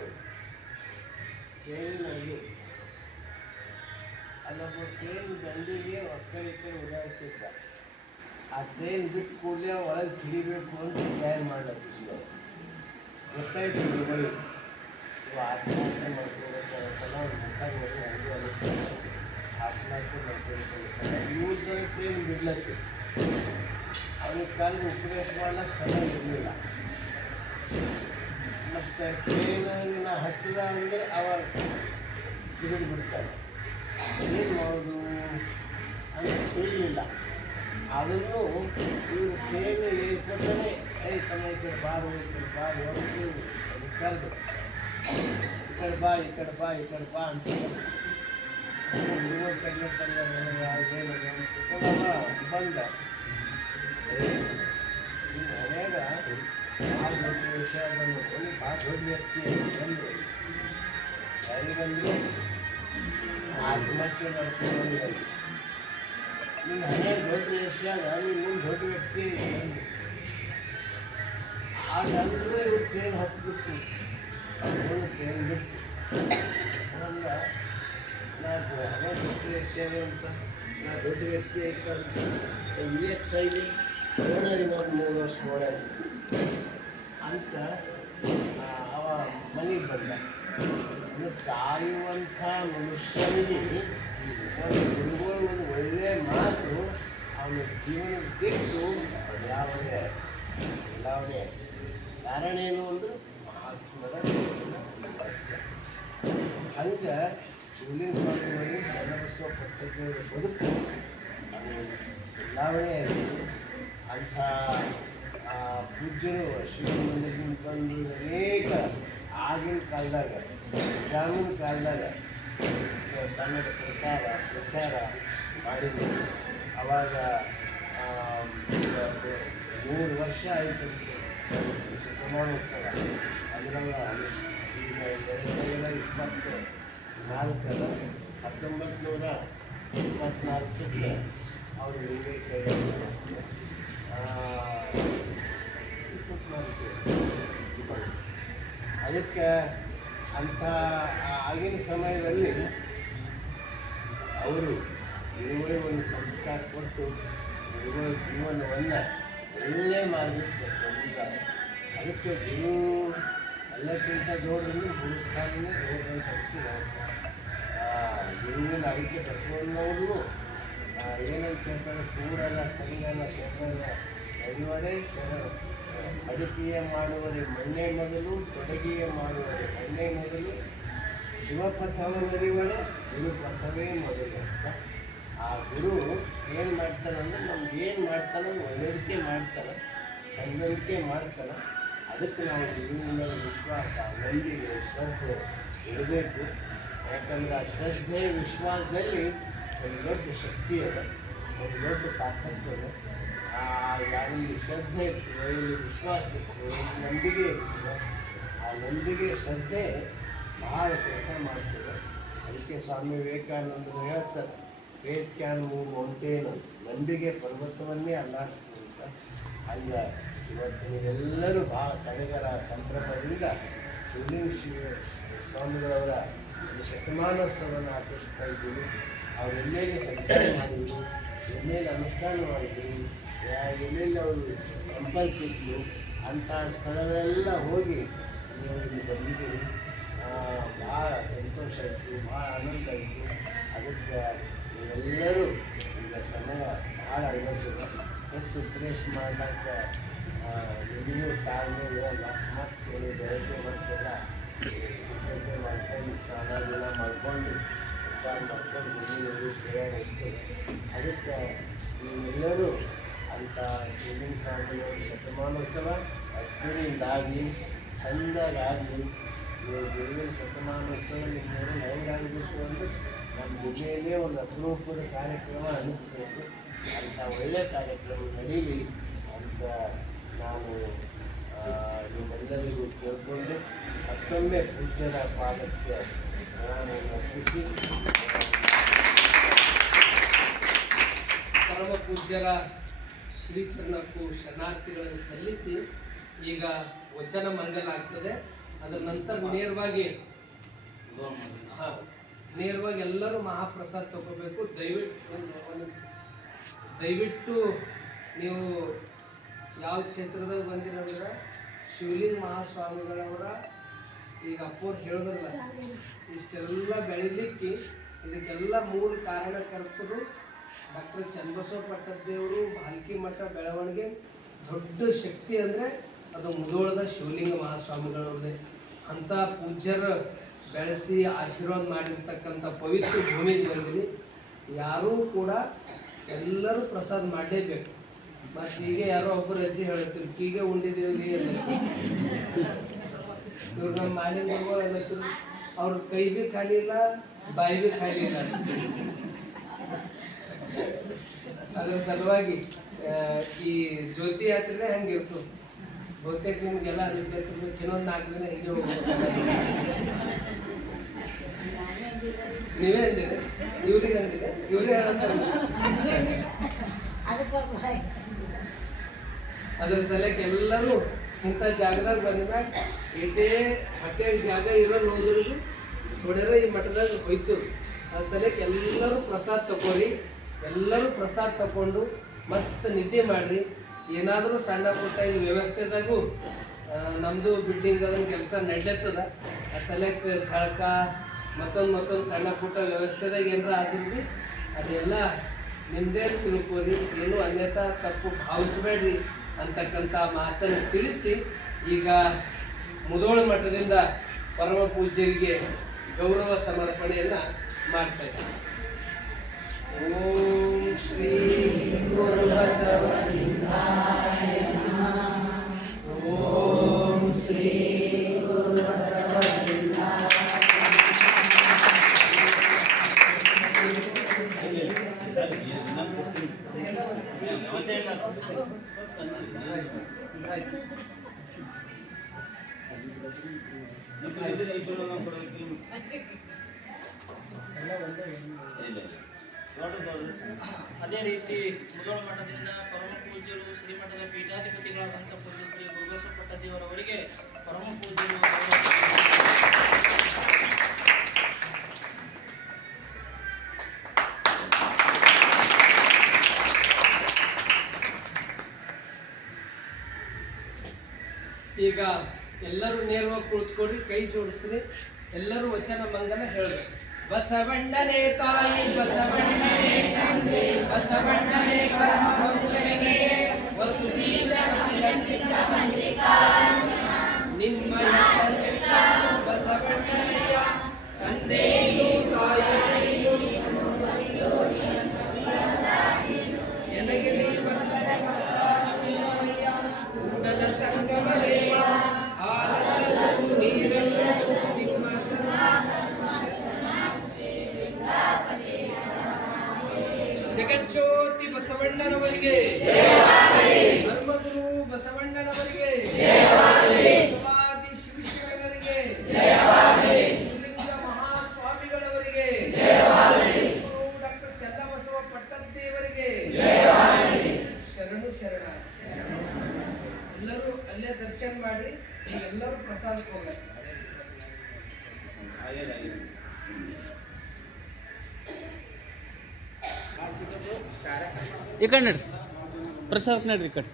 ಟ್ರೈನಿನಲ್ಲಿ ಅಲ್ಲೊಬ್ಬ ಟ್ರೈನ್ ದಂಡಿಗೆ ಒಕ್ಕಡೆ ಈ ಕಡೆ ಓಡಾಡ್ತಿದ್ದ. ಆ ಟ್ರೈನ್ ಬಿಟ್ಟು ಕೂಡಲೇ ಒಳಗೆ ತಿಡಿಬೇಕು ಅಂತ ಪ್ಲ್ಯಾನ್ ಮಾಡ್ಲತ್ತಿದ್ವಿ. ಗೊತ್ತಾಯ್ತು ಗುರುಗಳಿಗೆ ನೀವು ಆತ್ಮಹತ್ಯೆ ಮಾಡ್ಕೋಬೇಕಲ್ಲ, ಅವ್ರ ಮುಖ ನೋಡಿ ನನಗೂ ಅನ್ನಿಸ್ತಾರೆ ಆತ್ಮಹತ್ಯೆ ಮಾಡ್ಕೊಳ್ತಾರೆ. ಇವ್ರದ್ದು ಟ್ರೈನ್ ಬಿಡ್ಲತ್ತಿ ಅವನಿಗೆ ಕಾಲಿಗೆ ಉಪದೇಶ ಮಾಡ್ಲಿಕ್ಕೆ ಸಮಯ ಇರಲಿಲ್ಲ. ಮತ್ತು ಟ್ರೈನಿನ ಹತ್ತಿದ ಅಂದರೆ ಅವ ತಿಳಿದು ಬಿಡ್ತಾರೆ. ಏನು ಮಾಡೋದು ಅಂತ ತಿಳಿಲಿಲ್ಲ. ಅದನ್ನು ಇವರು ಟ್ರೈನ್ ಏರ್ಪಟ್ಟನೆ ತಮ್ಮ ಈ ಕಡೆ ಬಾರು ಈ ಕಡೆ ಬಾರು ಹೋಗ್ತೀವಿ ಅದು ಕರೆದು ಈ ಕಡೆ ಬಾ ಈ ಕಡೆ ಬಾ ಈ ಕಡೆ ಬಾ ಅಂತ ಹುಡುಗರು ತಂಗ ಬಂದ. ನಿಮ್ಮ ಮನೆಯಾಗ ಭಾಳ ದೊಡ್ಡ ವಿಷಯ ಬಂದು ಭಾಳ ದೊಡ್ಡ ವ್ಯಕ್ತಿ ಬಂದು ಯಾರಿಗಂದ್ರೆ ಆತ್ಮಹತ್ಯೆ ಮಾಡ್ಕೊಂಡು ಬಂದಿದ್ದಾರೆ. ನಿಮ್ಮ ಮನೆ ದೊಡ್ಡ ವಿಷಯ ನೀವು ಮುಂದೆ ದೊಡ್ಡ ವ್ಯಕ್ತಿ ಆಗಂದ್ರೂ ಇವ್ರು ಟ್ರೈನ್ ಹತ್ತಿಬಿಟ್ಟು ಅವ್ರು ಟ್ರೈನ್ ಬಿಟ್ಟು ಹಂಗ ನಾವು ಹಣ ದೊಡ್ಡ ವಿಷಯ ಅಂತ ನಾ ದೊಡ್ಡ ವ್ಯಕ್ತಿ ಐತಂತ EX ಐಲಿ ನೋಡೋರಿ ಒಂದು 3 ವರ್ಷ ನೋಡ್ಯಾರ ಅಂತ ಅವ ಮನೆಗೆ ಬಂದ. ಇದು ಸಾಯುವಂಥ ಮನುಷ್ಯನಿಗೆ ಒಂದು ಗುರುಗಳು ಒಂದು ಒಳ್ಳೆಯ ಮಾತು ಅವನ ಜೀವನದಿಟ್ಟು ಬದಲಾವಣೆ ಬದಲಾವಣೆ ಕಾರಣ ಏನು ಅಂದ್ರೆ ಮಹಾತ್ಮರ ಹಂಗೆ ಶಿವಲಿಂಗ ಸ್ವಾಮಿಗಳು ಚನ್ನಬಸವ ಪಟ್ಟದೇವರ ಬದುಕು ಅದು ಬದಲಾವಣೆ ಆಯಿತು. ಅಂಥ ಪೂಜ್ಯರು ಶಿವಮಂದಿರದಿಂದ ಬಂದು ಅನೇಕ ಆಗಿನ ಕಾಲದಾಗ ಗ್ರಾಮೀಣ ಕಾಲದಾಗ ಕನ್ನಡ ಪ್ರಚಾರ ಮಾಡಿದ್ರು. ಅವಾಗ 3 ವರ್ಷ ಆಯಿತು ಶತಮಾನೋತ್ಸವ. ಅದರೊಳಗೆ ಈಗ 2024 1924 ಅವರು ವಿವೇಕ ಅದಕ್ಕೆ ಅಂಥ ಆಗಿನ ಸಮಯದಲ್ಲಿ ಅವರು ಗುರುಗಳಿಗೆ ಒಂದು ಸಂಸ್ಕಾರ ಕೊಟ್ಟು ಗುರುಗಳ ಜೀವನವನ್ನು ಒಳ್ಳೆಯ ಮಾರ್ಗಕ್ಕೆ ತಂದಿದ್ದಾರೆ. ಅದಕ್ಕೆ ಗುರು ಎಲ್ಲಕ್ಕಿಂತ ದೊಡ್ಡದಂದ್ರೆ ಗುರು ಸ್ಥಾನನೇ ದೊಡ್ಡದಂತ ಗುರುವಿನ ಅದಕ್ಕೆ ಬಸವಣ್ಣವರು ಏನಂತ ಹೇಳ್ತಾರೆ, ಕೂಡಲ ಸಂಗನ ಶರಣನ ನಡೆಯುವರೇ ಶರಣ, ಅಡುಗೆಯ ಮಾಡುವರೆ ಮಣ್ಣೆ ಮೊದಲು, ತೊಡಗಿಯ ಮಾಡುವರೆ ಮಣ್ಣೆ ಮೊದಲು, ಶಿವಪಥವನ್ನರಿವರೆ ಗುರುಪಥವೇ ಮೊದಲು ಅಂತ. ಆ ಗುರು ಏನು ಮಾಡ್ತಾನೆ ಅಂದ್ರೆ ನಮ್ಗೆ ಏನು ಮಾಡ್ತಾನೆ ಒಳ್ಳೆಯದಕ್ಕೆ ಮಾಡ್ತಾನೆ, ಚಂದದಕ್ಕೆ ಮಾಡ್ತಾನೆ. ಅದಕ್ಕೆ ನಾವು ಗುರುವಿನ ಮೇಲೆ ವಿಶ್ವಾಸ, ನಂಬಿಕೆ, ಶ್ರದ್ಧೆ ಇರಬೇಕು. ಯಾಕಂದ್ರೆ ಆ ಶ್ರದ್ಧೆ ವಿಶ್ವಾಸದಲ್ಲಿ ಒಂದು ದೊಡ್ಡ ಶಕ್ತಿ ಅದ, ಒಂದು ದೊಡ್ಡ ತಾಕತ್ತು ಅದ. ಯಾರಲ್ಲಿ ಶ್ರದ್ಧೆ ಇರ್ತದೆ, ಇಲ್ಲಿ ವಿಶ್ವಾಸ ಇರ್ತದೆ, ನಂಬಿಕೆ ಇರ್ತದೆ. ಆ ನಂಬಿಕೆ ಶ್ರದ್ಧೆ ಭಾಳ ಕೆಲಸ ಮಾಡ್ತದೆ. ಅದಕ್ಕೆ ಸ್ವಾಮಿ ವಿವೇಕಾನಂದರು ಹೇಳ್ತಾರೆ, ಫೇತ್ ಕ್ಯಾನ್ ಮೂವ್ ಮೌಂಟೇನ್, ನಂಬಿಕೆ ಪರ್ವತವನ್ನೇ ಅಲ್ಲಾಡಿಸ್ತದೆ ಅಂತ. ಅಲ್ಲ ಇವತ್ತು ನೀವೆಲ್ಲರೂ ಭಾಳ ಸಡಗರ ಸಂಭ್ರಮದಿಂದ ಶಿವಲಿಂಗ ಸ್ವಾಮಿಗಳವರ ಒಂದು ಶತಮಾನೋತ್ಸವವನ್ನು ಆಚರಿಸ್ತಾ ಇದ್ದೀವಿ. ಅವರೆಲ್ಲೆಲ್ಲಿ ಸಂಚಾರ ಮಾಡಿದ್ರು, ಎಲ್ಲೆಲ್ಲಿ ಅನುಷ್ಠಾನ ಮಾಡಿದ್ರು, ಎಲ್ಲೆಲ್ಲಿ ಅವರು ಸಂಪರ್ಕ ಇದ್ರು, ಅಂಥ ಸ್ಥಳಗಳೆಲ್ಲ ಹೋಗಿ ನೀವು ಇಲ್ಲಿ ಬಂದಿದ್ದೀರಿ. ಭಾಳ ಸಂತೋಷ ಆಯಿತು, ಭಾಳ ಆನಂದ ಆಯಿತು. ಅದಕ್ಕೆ ನೀವೆಲ್ಲರೂ ಈಗ ಸಮಯ ಭಾಳ ಅಳವಡಿಸಿದೆ. ಹೆಚ್ಚು ಉಪದೇಶ ಮಾಡಲಿಕ್ಕೆ ನಿಮಗೂ ತಾಳ್ಮೆ ಇರೋಲ್ಲ. ಮತ್ತು ಬೆಳಗ್ಗೆ ಮತ್ತೆಲ್ಲ ಸಿದ್ಧತೆ ಮಾಡ್ಕೊಂಡು ಸ್ನಾನ ಗೀನ ಮಾಡ್ಕೊಂಡು ಉಪಹಾರ ಮಾಡ್ಕೊಂಡು ಗುರುವಿನವರು ಪ್ರಯಾಣ ಇರ್ತದೆ. ಅದಕ್ಕೆ ನೀವೆಲ್ಲರೂ ಅಂಥ ಶಿವಲಿಂಗ ಸ್ವಾಮಿಯವರು ಶತಮಾನೋತ್ಸವ ಅದ್ದೂರಿಯಿಂದಾಗಲಿ, ಚೆಂದಾಗಲಿ. ನೀವು ಗುರುವಿನ ಶತಮಾನೋತ್ಸವ ನಿಮ್ಮವರು ಹೆಂಗಾಗಬೇಕು ಅಂದರೆ ನಮ್ಮ ಜಿಲ್ಲೆಯಲ್ಲೇ ಒಂದು ಅಪರೂಪದ ಕಾರ್ಯಕ್ರಮ ಅನ್ನಿಸ್ಬೇಕು. ಅಂಥ ಒಳ್ಳೆಯ ಕಾರ್ಯಕ್ರಮ ನಡೀಲಿ ಅಂತ ನಾನು ನಿಮ್ಮೆಲ್ಲರಿಗೂ ಕೇಳಿಕೊಂಡು ಮತ್ತೊಮ್ಮೆ ಪೂಜ್ಯರ ಪಾದಕ್ಕೆ ನಾನು ಅರ್ಪಿಸಿ ಪರಮ ಪೂಜ್ಯರ ಶ್ರೀಚರಣಕ್ಕೂ ಶರಣಾರ್ಥಿಗಳನ್ನು ಸಲ್ಲಿಸಿ ಈಗ ವಚನ ಮಂಗಲ ಆಗ್ತದೆ. ಅದರ ನಂತರ ನೇರವಾಗಿ ಎಲ್ಲರೂ ಮಹಾಪ್ರಸಾದ ತಗೋಬೇಕು. ದಯವಿಟ್ಟು ನೀವು ಯಾವ ಕ್ಷೇತ್ರದಾಗ ಬಂದಿರಂದ್ರೆ ಶಿವಲಿಂಗ ಮಹಾಸ್ವಾಮಿಗಳವರ ಈಗ ಅಪ್ಪೋರು ಹೇಳಿದ್ರಲ್ಲ, ಇಷ್ಟೆಲ್ಲ ಬೆಳಿಲಿಕ್ಕೆ ಇದಕ್ಕೆಲ್ಲ ಮೂಲ ಕಾರಣಕರ್ತರು ಡಾಕ್ಟರ್ ಚನ್ನಬಸವ ಪಟ್ಟದೇವರು. ಭಾಲ್ಕಿ ಮಠ ಬೆಳವಣಿಗೆ ದೊಡ್ಡ ಶಕ್ತಿ ಅಂದರೆ ಅದು ಮುಧೋಳದ ಶಿವಲಿಂಗ ಮಹಾಸ್ವಾಮಿಗಳವ್ರದ್ದೇ. ಅಂಥ ಪೂಜ್ಯರ ಬೆಳೆಸಿ ಆಶೀರ್ವಾದ ಮಾಡಿರ್ತಕ್ಕಂಥ ಪವಿತ್ರ ಭೂಮಿಗೆ ಬಂದಿನಿ. ಯಾರೂ ಕೂಡ ಎಲ್ಲರೂ ಪ್ರಸಾದ ಮಾಡಲೇಬೇಕು. ಮತ್ತು ಈಗ ಯಾರೋ ಒಬ್ಬರು ಅಜ್ಜಿ ಹೇಳ್ತೀವಿ, ಹೀಗೆ ಉಂಡಿದ್ದೀವಿ ಎಲ್ಲ ಇವ್ರು ನಮ್ಮ ಮಾಲಿನ್ಯಗಳು ಏನಂತೀವಿ, ಅವ್ರ ಕೈ ಭೀ ಖಾಲಿ ಇಲ್ಲ, ಬಾಯಿ ಭೀ ಖಾಲಿ ಇಲ್ಲ. ಅದ್ರ ಸಲುವಾಗಿ ಈ ಜ್ಯೋತಿ ಯಾತ್ರೆ ಹಂಗಿರ್ತದೆ. ಬಹುತೇಕ ನಿಮಗೆಲ್ಲ ಅನಿಸ್ತಿರ್ಬೇಕು, ಇನ್ನೊಂದು 4 ದಿನ ಹೀಗೆ ಹೋಗ್ಬೇಕು. ನೀವೇ ಅಂದಿರಿ, ಇವ್ರಿಗೆ ಅಂದಿರಿ, ಇವರೇ ಹೇಳಂತಾರೆ. ಅದ್ರ ಸಲಕ್ಕೆ ಎಲ್ಲರೂ ಇಂಥ ಜಾಗದಾಗ ಬಂದ್ಮ್ಯಾಗ ಇದೇ ಹೊಟ್ಟೆಗೆ ಜಾಗ ಇರೋ ನೋಡಿದ್ರು ಹೊಡೆದ್ರೆ ಈ ಮಠದಾಗ ಹೋಯ್ತು. ಅದ್ರ ಸಲಕ್ಕೆ ಎಲ್ಲರೂ ಪ್ರಸಾದ ತಗೋರಿ. ಎಲ್ಲರೂ ಪ್ರಸಾದ ತಗೊಂಡು ಮಸ್ತ್ ನಿದ್ದೆ ಮಾಡಿರಿ. ಏನಾದರೂ ಸಣ್ಣ ಪುಟ್ಟ ಇಲ್ಲಿ ವ್ಯವಸ್ಥೆದಾಗೂ ನಮ್ಮದು ಬಿಲ್ಡಿಂಗ್ ಅದನ್ನು ಕೆಲಸ ನಡ್ಲತ್ತದ. ಆ ಸಲಕ್ಕೆ ಝಳಕ ಮತ್ತೊಂದು ಸಣ್ಣ ಪುಟ್ಟ ವ್ಯವಸ್ಥೆದಾಗ ಏನಾರ ಆದ್ರೂ ಭೀ ಅದೆಲ್ಲ ನಿಮ್ದೇನು ತಿಳ್ಕೊರಿ, ಏನು ಅನ್ಯತಾ ತಪ್ಪು ಭಾವಿಸಬೇಡ್ರಿ ಅಂತಕ್ಕಂಥ ಮಾತನ್ನು ತಿಳಿಸಿ ಈಗ ಮುಧೋಳ ಮಠದಿಂದ ಪರಮ ಪೂಜ್ಯರಿಗೆ ಗೌರವ ಸಮರ್ಪಣೆಯನ್ನು ಮಾಡ್ತಾ ಇದ್ದೀವಿ. ಓಂ ಶ್ರೀ ಗುರು ಬಸವಲಿಂಗಾಯ ನಮಃ. ಓಂ ಶ್ರೀ ಗುರು ಬಸವಲಿಂಗಾಯ ಅದೇ ರೀತಿ ಮುಧೋಳ ಮಠದಿಂದ ಪರಮ ಪೂಜ್ಯರು ಶ್ರೀಮಠದ ಪೀಠಾಧಿಪತಿಗಳಾದಂಥ ಪೂಜ್ಯ ಶ್ರೀ ಗುರುಬಸವ ಪಟ್ಟದಿಯವರವರಿಗೆ ಪರಮ ಪೂಜ್ಯರು ಈಗ ಎಲ್ಲರೂ ನೇರವಾಗಿ ಕುಳಿತುಕೊಡಿ, ಕೈ ಜೋಡಿಸ್ರಿ, ಎಲ್ಲರೂ ವಚನ ಮಂಗಲ ಹೇಳಬೇಕು. ಬಸವಣ್ಣನೇ ತಾಯಿ, ಬಸವಣ್ಣನೇ ತಂದೆ, ಬಸವಣ್ಣನೇ ಪರಮ ಗುರುವಿಗೆ ವಸುದೀಶ ನಿಮ್ಮ ಬಸವಣ್ಣನೆಯ ತಂದೆಯೂ ತಾಯಿಯೂ ಎನಗೆ ಕೂಡಲ ಸಂಗಮ ದೇವ ಹಾಲಲ್ಲೂ ನೀರಲ್ಲೂ ಜಗಜ್ಯೋತಿ ಬಸವಣ್ಣನವರಿಗೆ, ಧರ್ಮಗುರು ಬಸವಣ್ಣನವರಿಗೆ, ಸಮಾಧಿ ಶಿವಶಿವನರಿಗೆ, ಶಿವಲಿಂಗ ಮಹಾಸ್ವಾಮಿಗಳವರಿಗೆ, ಗುರು ಡಾಕ್ಟರ್ ಚನ್ನಬಸವ ಪಟ್ಟದ್ದೇವರಿಗೆ ಶರಣು ಶರಣ. ಎಲ್ಲರೂ ಅಲ್ಲೇ ದರ್ಶನ ಮಾಡಿ, ಎಲ್ಲರೂ ಪ್ರಸಾದಕ್ಕೆ ಹೋಗಲ್ಲ. ಈ ಕಡೆ ನಡ್ರಿ, ಪ್ರಸಾದಕ್ಕೆ ನಡ್ರಿ, ಈ ಕಡೆ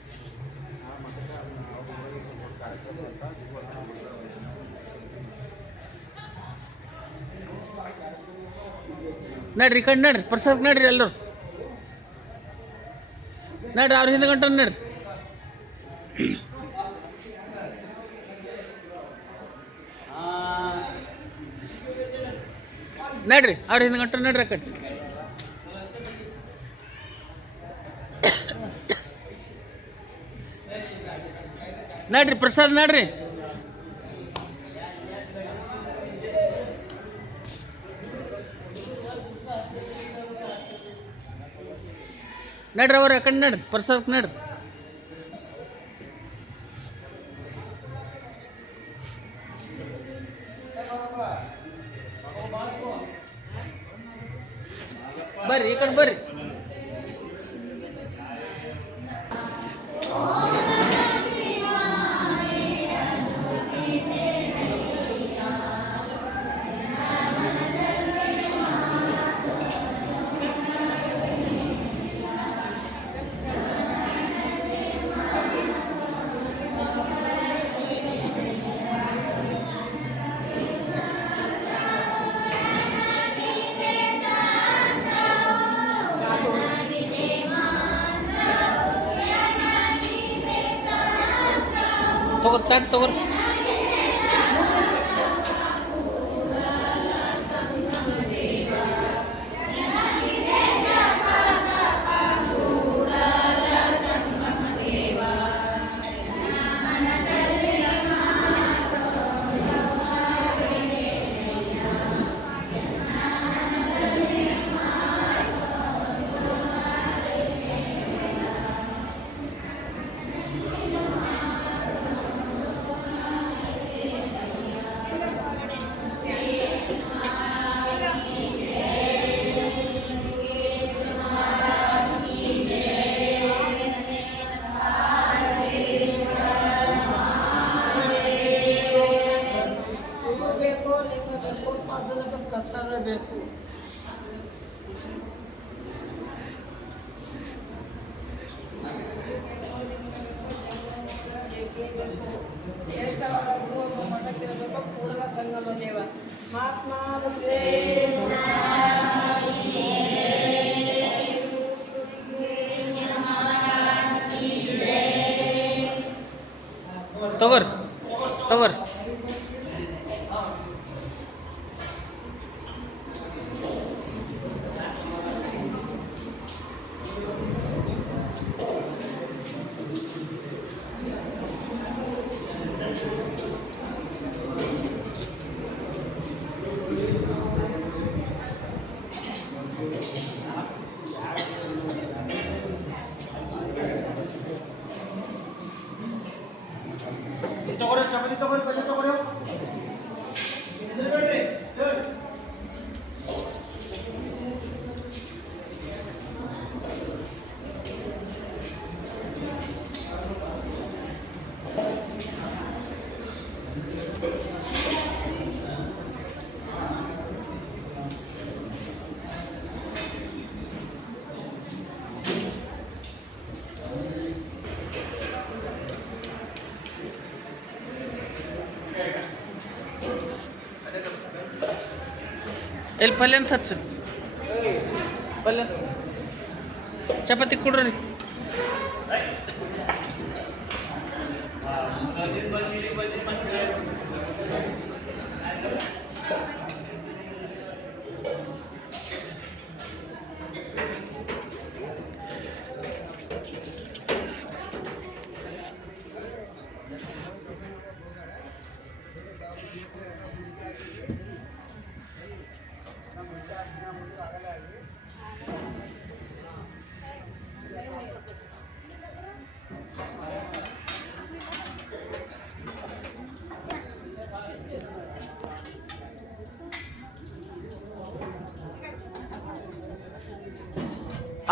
ನಡ್ರಿ, ಈ ಕಡೆ ನಡ್ರಿ, ಪ್ರಸಾದಕ್ಕೆ ನಡ್ರಿ, ಎಲ್ಲರೂ ನಡ್ರಿ, ಅವ್ರ ಹಿಂದೆ ಗಂಟೆ ನಡ್ರಿ. ನಡ್ರಿ, ಅವ್ರ ಹಿಂದೆ ಗಂಟೆ ನಡ್ರಿ, ಆ ಕಡೆ ನಡ್ರಿ, ಪ್ರಸಾದ್ ನಡ್ರಿ. ನಡ್ರಿ, ಅವ್ರ ಆ ಕಡೆ ನಡ್ರಿ, ಪ್ರಸಾದಕ್ಕೆ ನಡ್ರಿ. ಬರ್ರಿ, ಈ ಕಡೆ ಬರ್ರಿ. ತಗೋರಿ, ತಟ್ ತಗೋರಿ. ಪ್ರಸಾದ ಬೇಕು. ಶ್ರೇಷ್ಠವಾದ ಗುರು ಮಠಕ್ಕಿರಬೇಕು. ಕೂಡಲ ಸಂಗಮ ದೇವ ಮಹಾತ್ಮ ತಗೋರಿ ತಗೋರಿ. ಎಲ್ಲಿ ಪಲ್ಯ ಅಂತ ಹಚ್ಚ ಪಲ್ಯ ಚಪಾತಿ ಕೊಡ್ರಿ.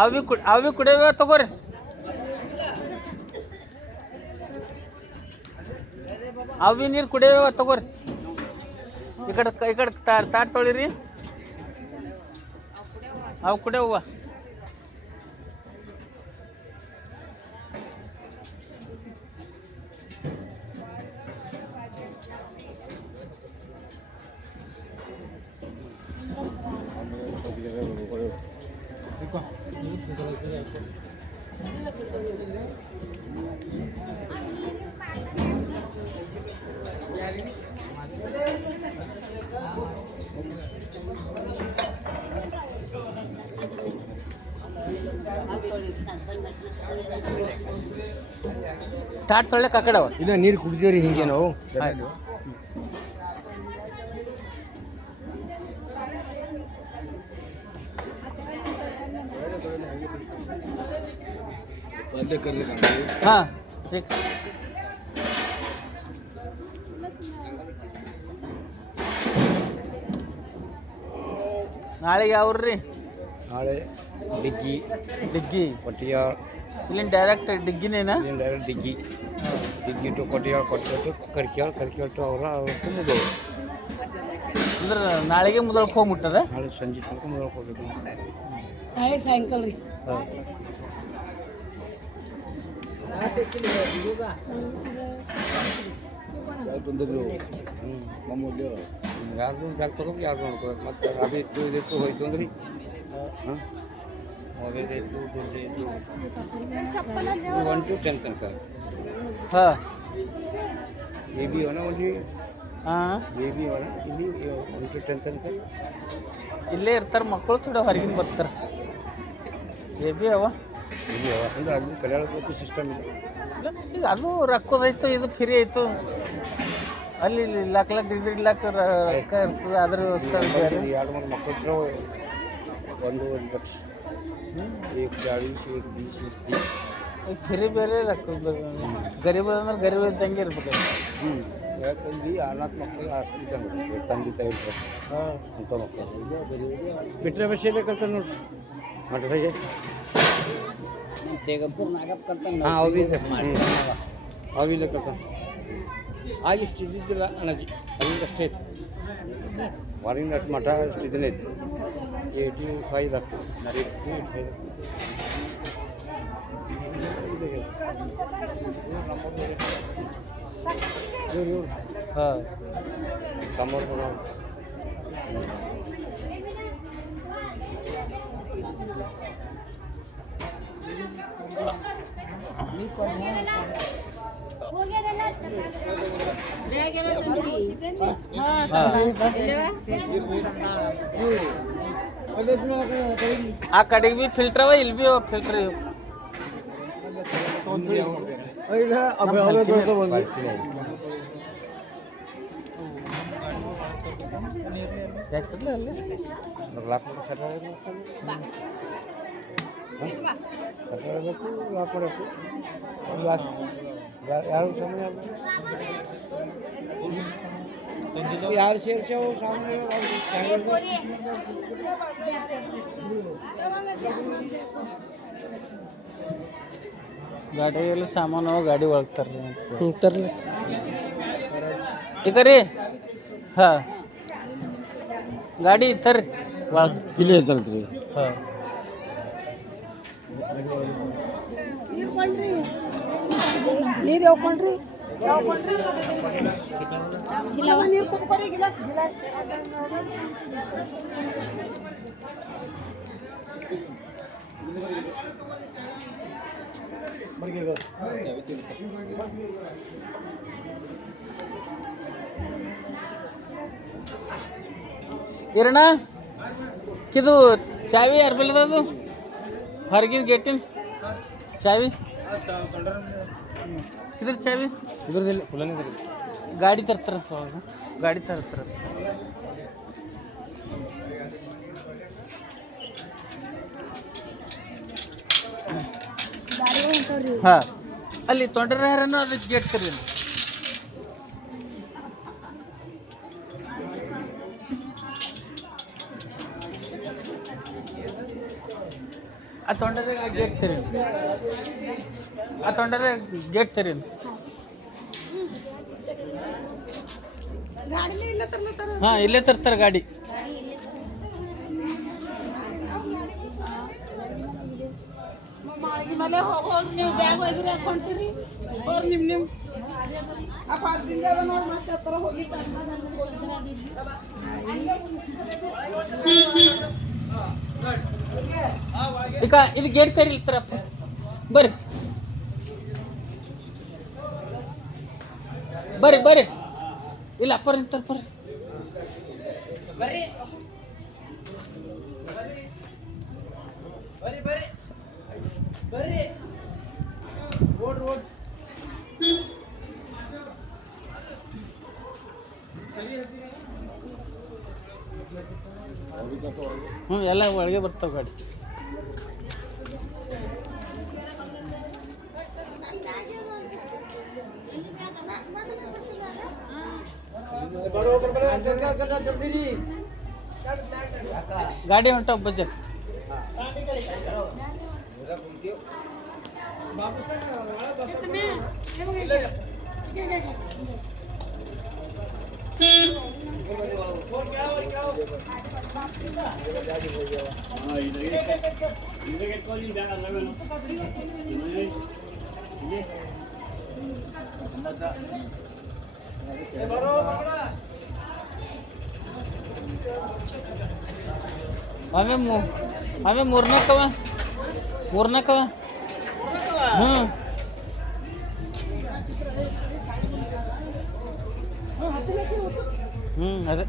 ಅವು ಭೀ ಕುಡಿಯವ ತಗೋರಿ. ಅವು ಭೀ ನೀರು ಕುಡಿಯವ ತಗೋರಿ. ಈ ಕಡೆ ತಾಟ್ ತೊಳಿರಿ. ಅವು ಕುಡಿಯವ. ತಾಟ್ ತೊಳ್ಯಕ್ಕೆ ಆ ಕಡೆ ಅವ. ಇಲ್ಲ ನೀರು ಕುಡಿದೇವ್ರಿ ಹಿಂಗೆ ನಾವು. ಹಾಂ ನಾಳೆಗೆ ಯಾವ್ರಿ? ನಾಳೆ ಡಿಗ್ಗಿ ಡಿಗ್ಗಿ ಕೊಟ್ಟಿಯಾಳ. ಇಲ್ಲಿಂದ ಡೈರೆಕ್ಟ್ ಡಿಗ್ಗಿನೇನಾ? Direct Diggi to Kottiyala, Kottiyala to Karkyala, Karkyala to ಅವತ್ತು ಮುದೋಳು. ಅಂದ್ರೆ ನಾಳೆಗೆ ಮುದೋಳಕ್ಕೆ ಹೋಗ್ಬಿಟ್ಟದ. ನಾಳೆ ಸಂಜೆ ತನಕ ಮುದೋಳಕ್ಕೆ ಹೋಗ್ಬೇಕು. ನಾಳೆ ಸಾಯಂಕಾಲ ರೀ. ಹಾಂ ಯಾರ್ದು ಬ್ಯಾಗ್ ತಗೋಬೇಕು, ಯಾರ್ದು ನೋಡ್ಕೋಬೇಕು. ಮತ್ತು ಅಭಿ ಇತ್ತು ಇದಿತ್ತು ಹೋಯ್ತು ಅಂದ್ರಿ. ಹಾಂ ಮೊಬೈಲ್ ಇತ್ತು, ದುಡ್ಡು ಇತ್ತು. 1 to 10 ತನಕ. ಹಾಂ ಬೇಬಿ ಅವನ ಒಂದು ಹಾಂ ಬೇಬಿ ಅವನ ಇಲ್ಲಿ 1 to 10 ತನಕ ಇಲ್ಲೇ ಇರ್ತಾರೆ ಮಕ್ಕಳು. ಥೋಡೆ ಹೊರಗಿನ ಬರ್ತಾರೆ. ಬೇಬಿ ಅವ ಇಲ್ಲಿ ಅವ ಅಂದ್ರೆ ಅಲ್ಲಿ ಕಲ್ಯಾಣ ಸಿಸ್ಟಮ್ ಇದೆ. ಈಗ ಅದು ರೊಕ್ಕದೈತು, ಇದು ಫ್ರೀ ಆಯಿತು. ಅಲ್ಲಿ ಲಾಕ್ ಡಿಗ್ರಿ ಲಾಕ್ ರೊಕ್ಕ ಇರ್ತದೆ. ಅದ್ರ ವ್ಯವಸ್ಥೆ ಬೇರೆ. 2-3 ಮಕ್ಕಳು 1 ಲಕ್ಷ. एक 40, एक 20, 30. ಫ್ರೀ ಬೇರೆ ರೊಕ್ಕ ಬೇರೆ. ಗರೀಬ ಅಂದ್ರೆ ಗರೀಬ ಇದ್ದಂಗೆ ಇರ್ಬೇಕು. ಯಾಕಂದ್ರೆ 4 ಮಕ್ಕಳು ಇದ್ದಂಗೆ ತಂದೆ ತಾಯಿ ಇರ್ತಾರೆ. ಹಾಂ ಅಂಥ ಮಕ್ಕಳು ಬಿಟ್ಟರೆ ಬಸ್ಸಲ್ಲೇ ಕಲ್ತಾರೆ ನೋಡ್ರಿ ಮಠದಾಗೆ. ಹಾಂ ಅವಿಲ್ಲ ಕಲ್ತಾನೆ. ಆಗಿಷ್ಟು ಇದ್ದಿದ್ದಿಲ್ಲ ಅಣ್ಣಜಿ, ಅಲ್ಲಿಂದ ಅಷ್ಟೇ ಇತ್ತು. ಹೊರಗಿಂದ ಅಷ್ಟು ಮಠ ಅಷ್ಟು ಇದನ್ನೇ ಇತ್ತು. 85 ಆಗ್ತದೆ. 85 ಇವ್ರು ಹಾಂ ತಮ್ಮವ್ರು ಹೋಗ್ಯದಲ್ಲ ಆ ಕಡೆಗೆ ಬಿ ಫಿಲ್ಟರ್ ಅವ ಇಲ್ಲಿ ಬಿ ಫಿಲ್ಟರ್ ಇವು ಯಾರು ಸೇರ್ಸ್ಯಾವು ಸಾಮಾನ್ಯ ಗಾಡಿ ಎಲ್ಲ ಸಾಮಾನು ಗಾಡಿ ಒಳಗ್ತಾರ್ರಿ ತರ್ಲಿ ಈಗ ರೀ ಹಾಂ ಗಾಡಿ ತರ್ರಿ ಒಳಗೆ ಇಲ್ಲಿ ಐತಲ್ರಿ ಹಾಂ ನೀರು ಯಾವ್ಕೊಂಡ್ರಿ ಗಿಲಾವ ನೀರು ಕುಡ್ಕೊರಿ ಗಿಲಾಸ್ ಇರಣ್ಣ ಇದು ಚಾವಿ ಯಾರು ಬಲ್ಲದದು ಹೊರಗಿನ ಗೇಟಿನ ಚಾವಿ ಇದ್ರ ಚಾವಿ ಇದ್ರದಿಲ್ಲ ಫುಲ್ಲನೇ ಗಾಡಿ ತರ್ತಾರ ಗಾಡಿ ತರ್ತಾರ ಹಾಂ ಅಲ್ಲಿ ತೊಂಡರಾರನು ಅದಕ್ಕೆ ಗೇಟ್ ಕರಿ ಆ ತೊಂಡರ ಗೇಟ್ ತೆರಿ ಆ ತೊಂಡರ ಗೇಟ್ ತೆರಿ ಹಾಂ ಇಲ್ಲೇ ತರ್ತಾರೆ ಗಾಡಿ ಮೇಲೆ ಹೋಗಿ ನೀವು ಬ್ಯಾಗ್ ಒಯ್ದ್ರಿ ಹಾಕೊಂತೀರಿ ಅವ್ರು ನಿಮ್ಮ ಆ ಪಾರ್ಕಿಂಗ್ ಅದ ನೋಡಿ ಮತ್ತೆ ಹತ್ರ ಹೋಗಿ ಈಗ ಇದು ಗೇಟ್ ಕರಿ ಇರ್ತಾರಪ್ಪ ಬರ್ರಿ ಬರ್ರಿ ಬರ್ರಿ ಇಲ್ಲ ಅಪ್ಪರ್ ನಿಂತಾರ ಬರ್ರಿ ಬರ್ರಿ ಬರ್ರಿ ಬರ್ರಿ ಓಡ್ ಓಡ್ ಹ್ಞೂ ಎಲ್ಲ ಒಳಗೆ ಬರ್ತಾವೆ ಗಾಡಿ ಗಾಡಿ ಹೊಂಟಾವ ಬಜರ್ ಆಮೇಲೆ ಮೂರ್ನಾಲ್ಕವ ಹ್ಞೂ ಅದೇ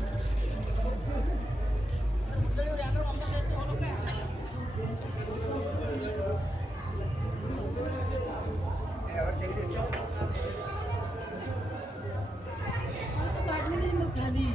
ಖಾಲಿ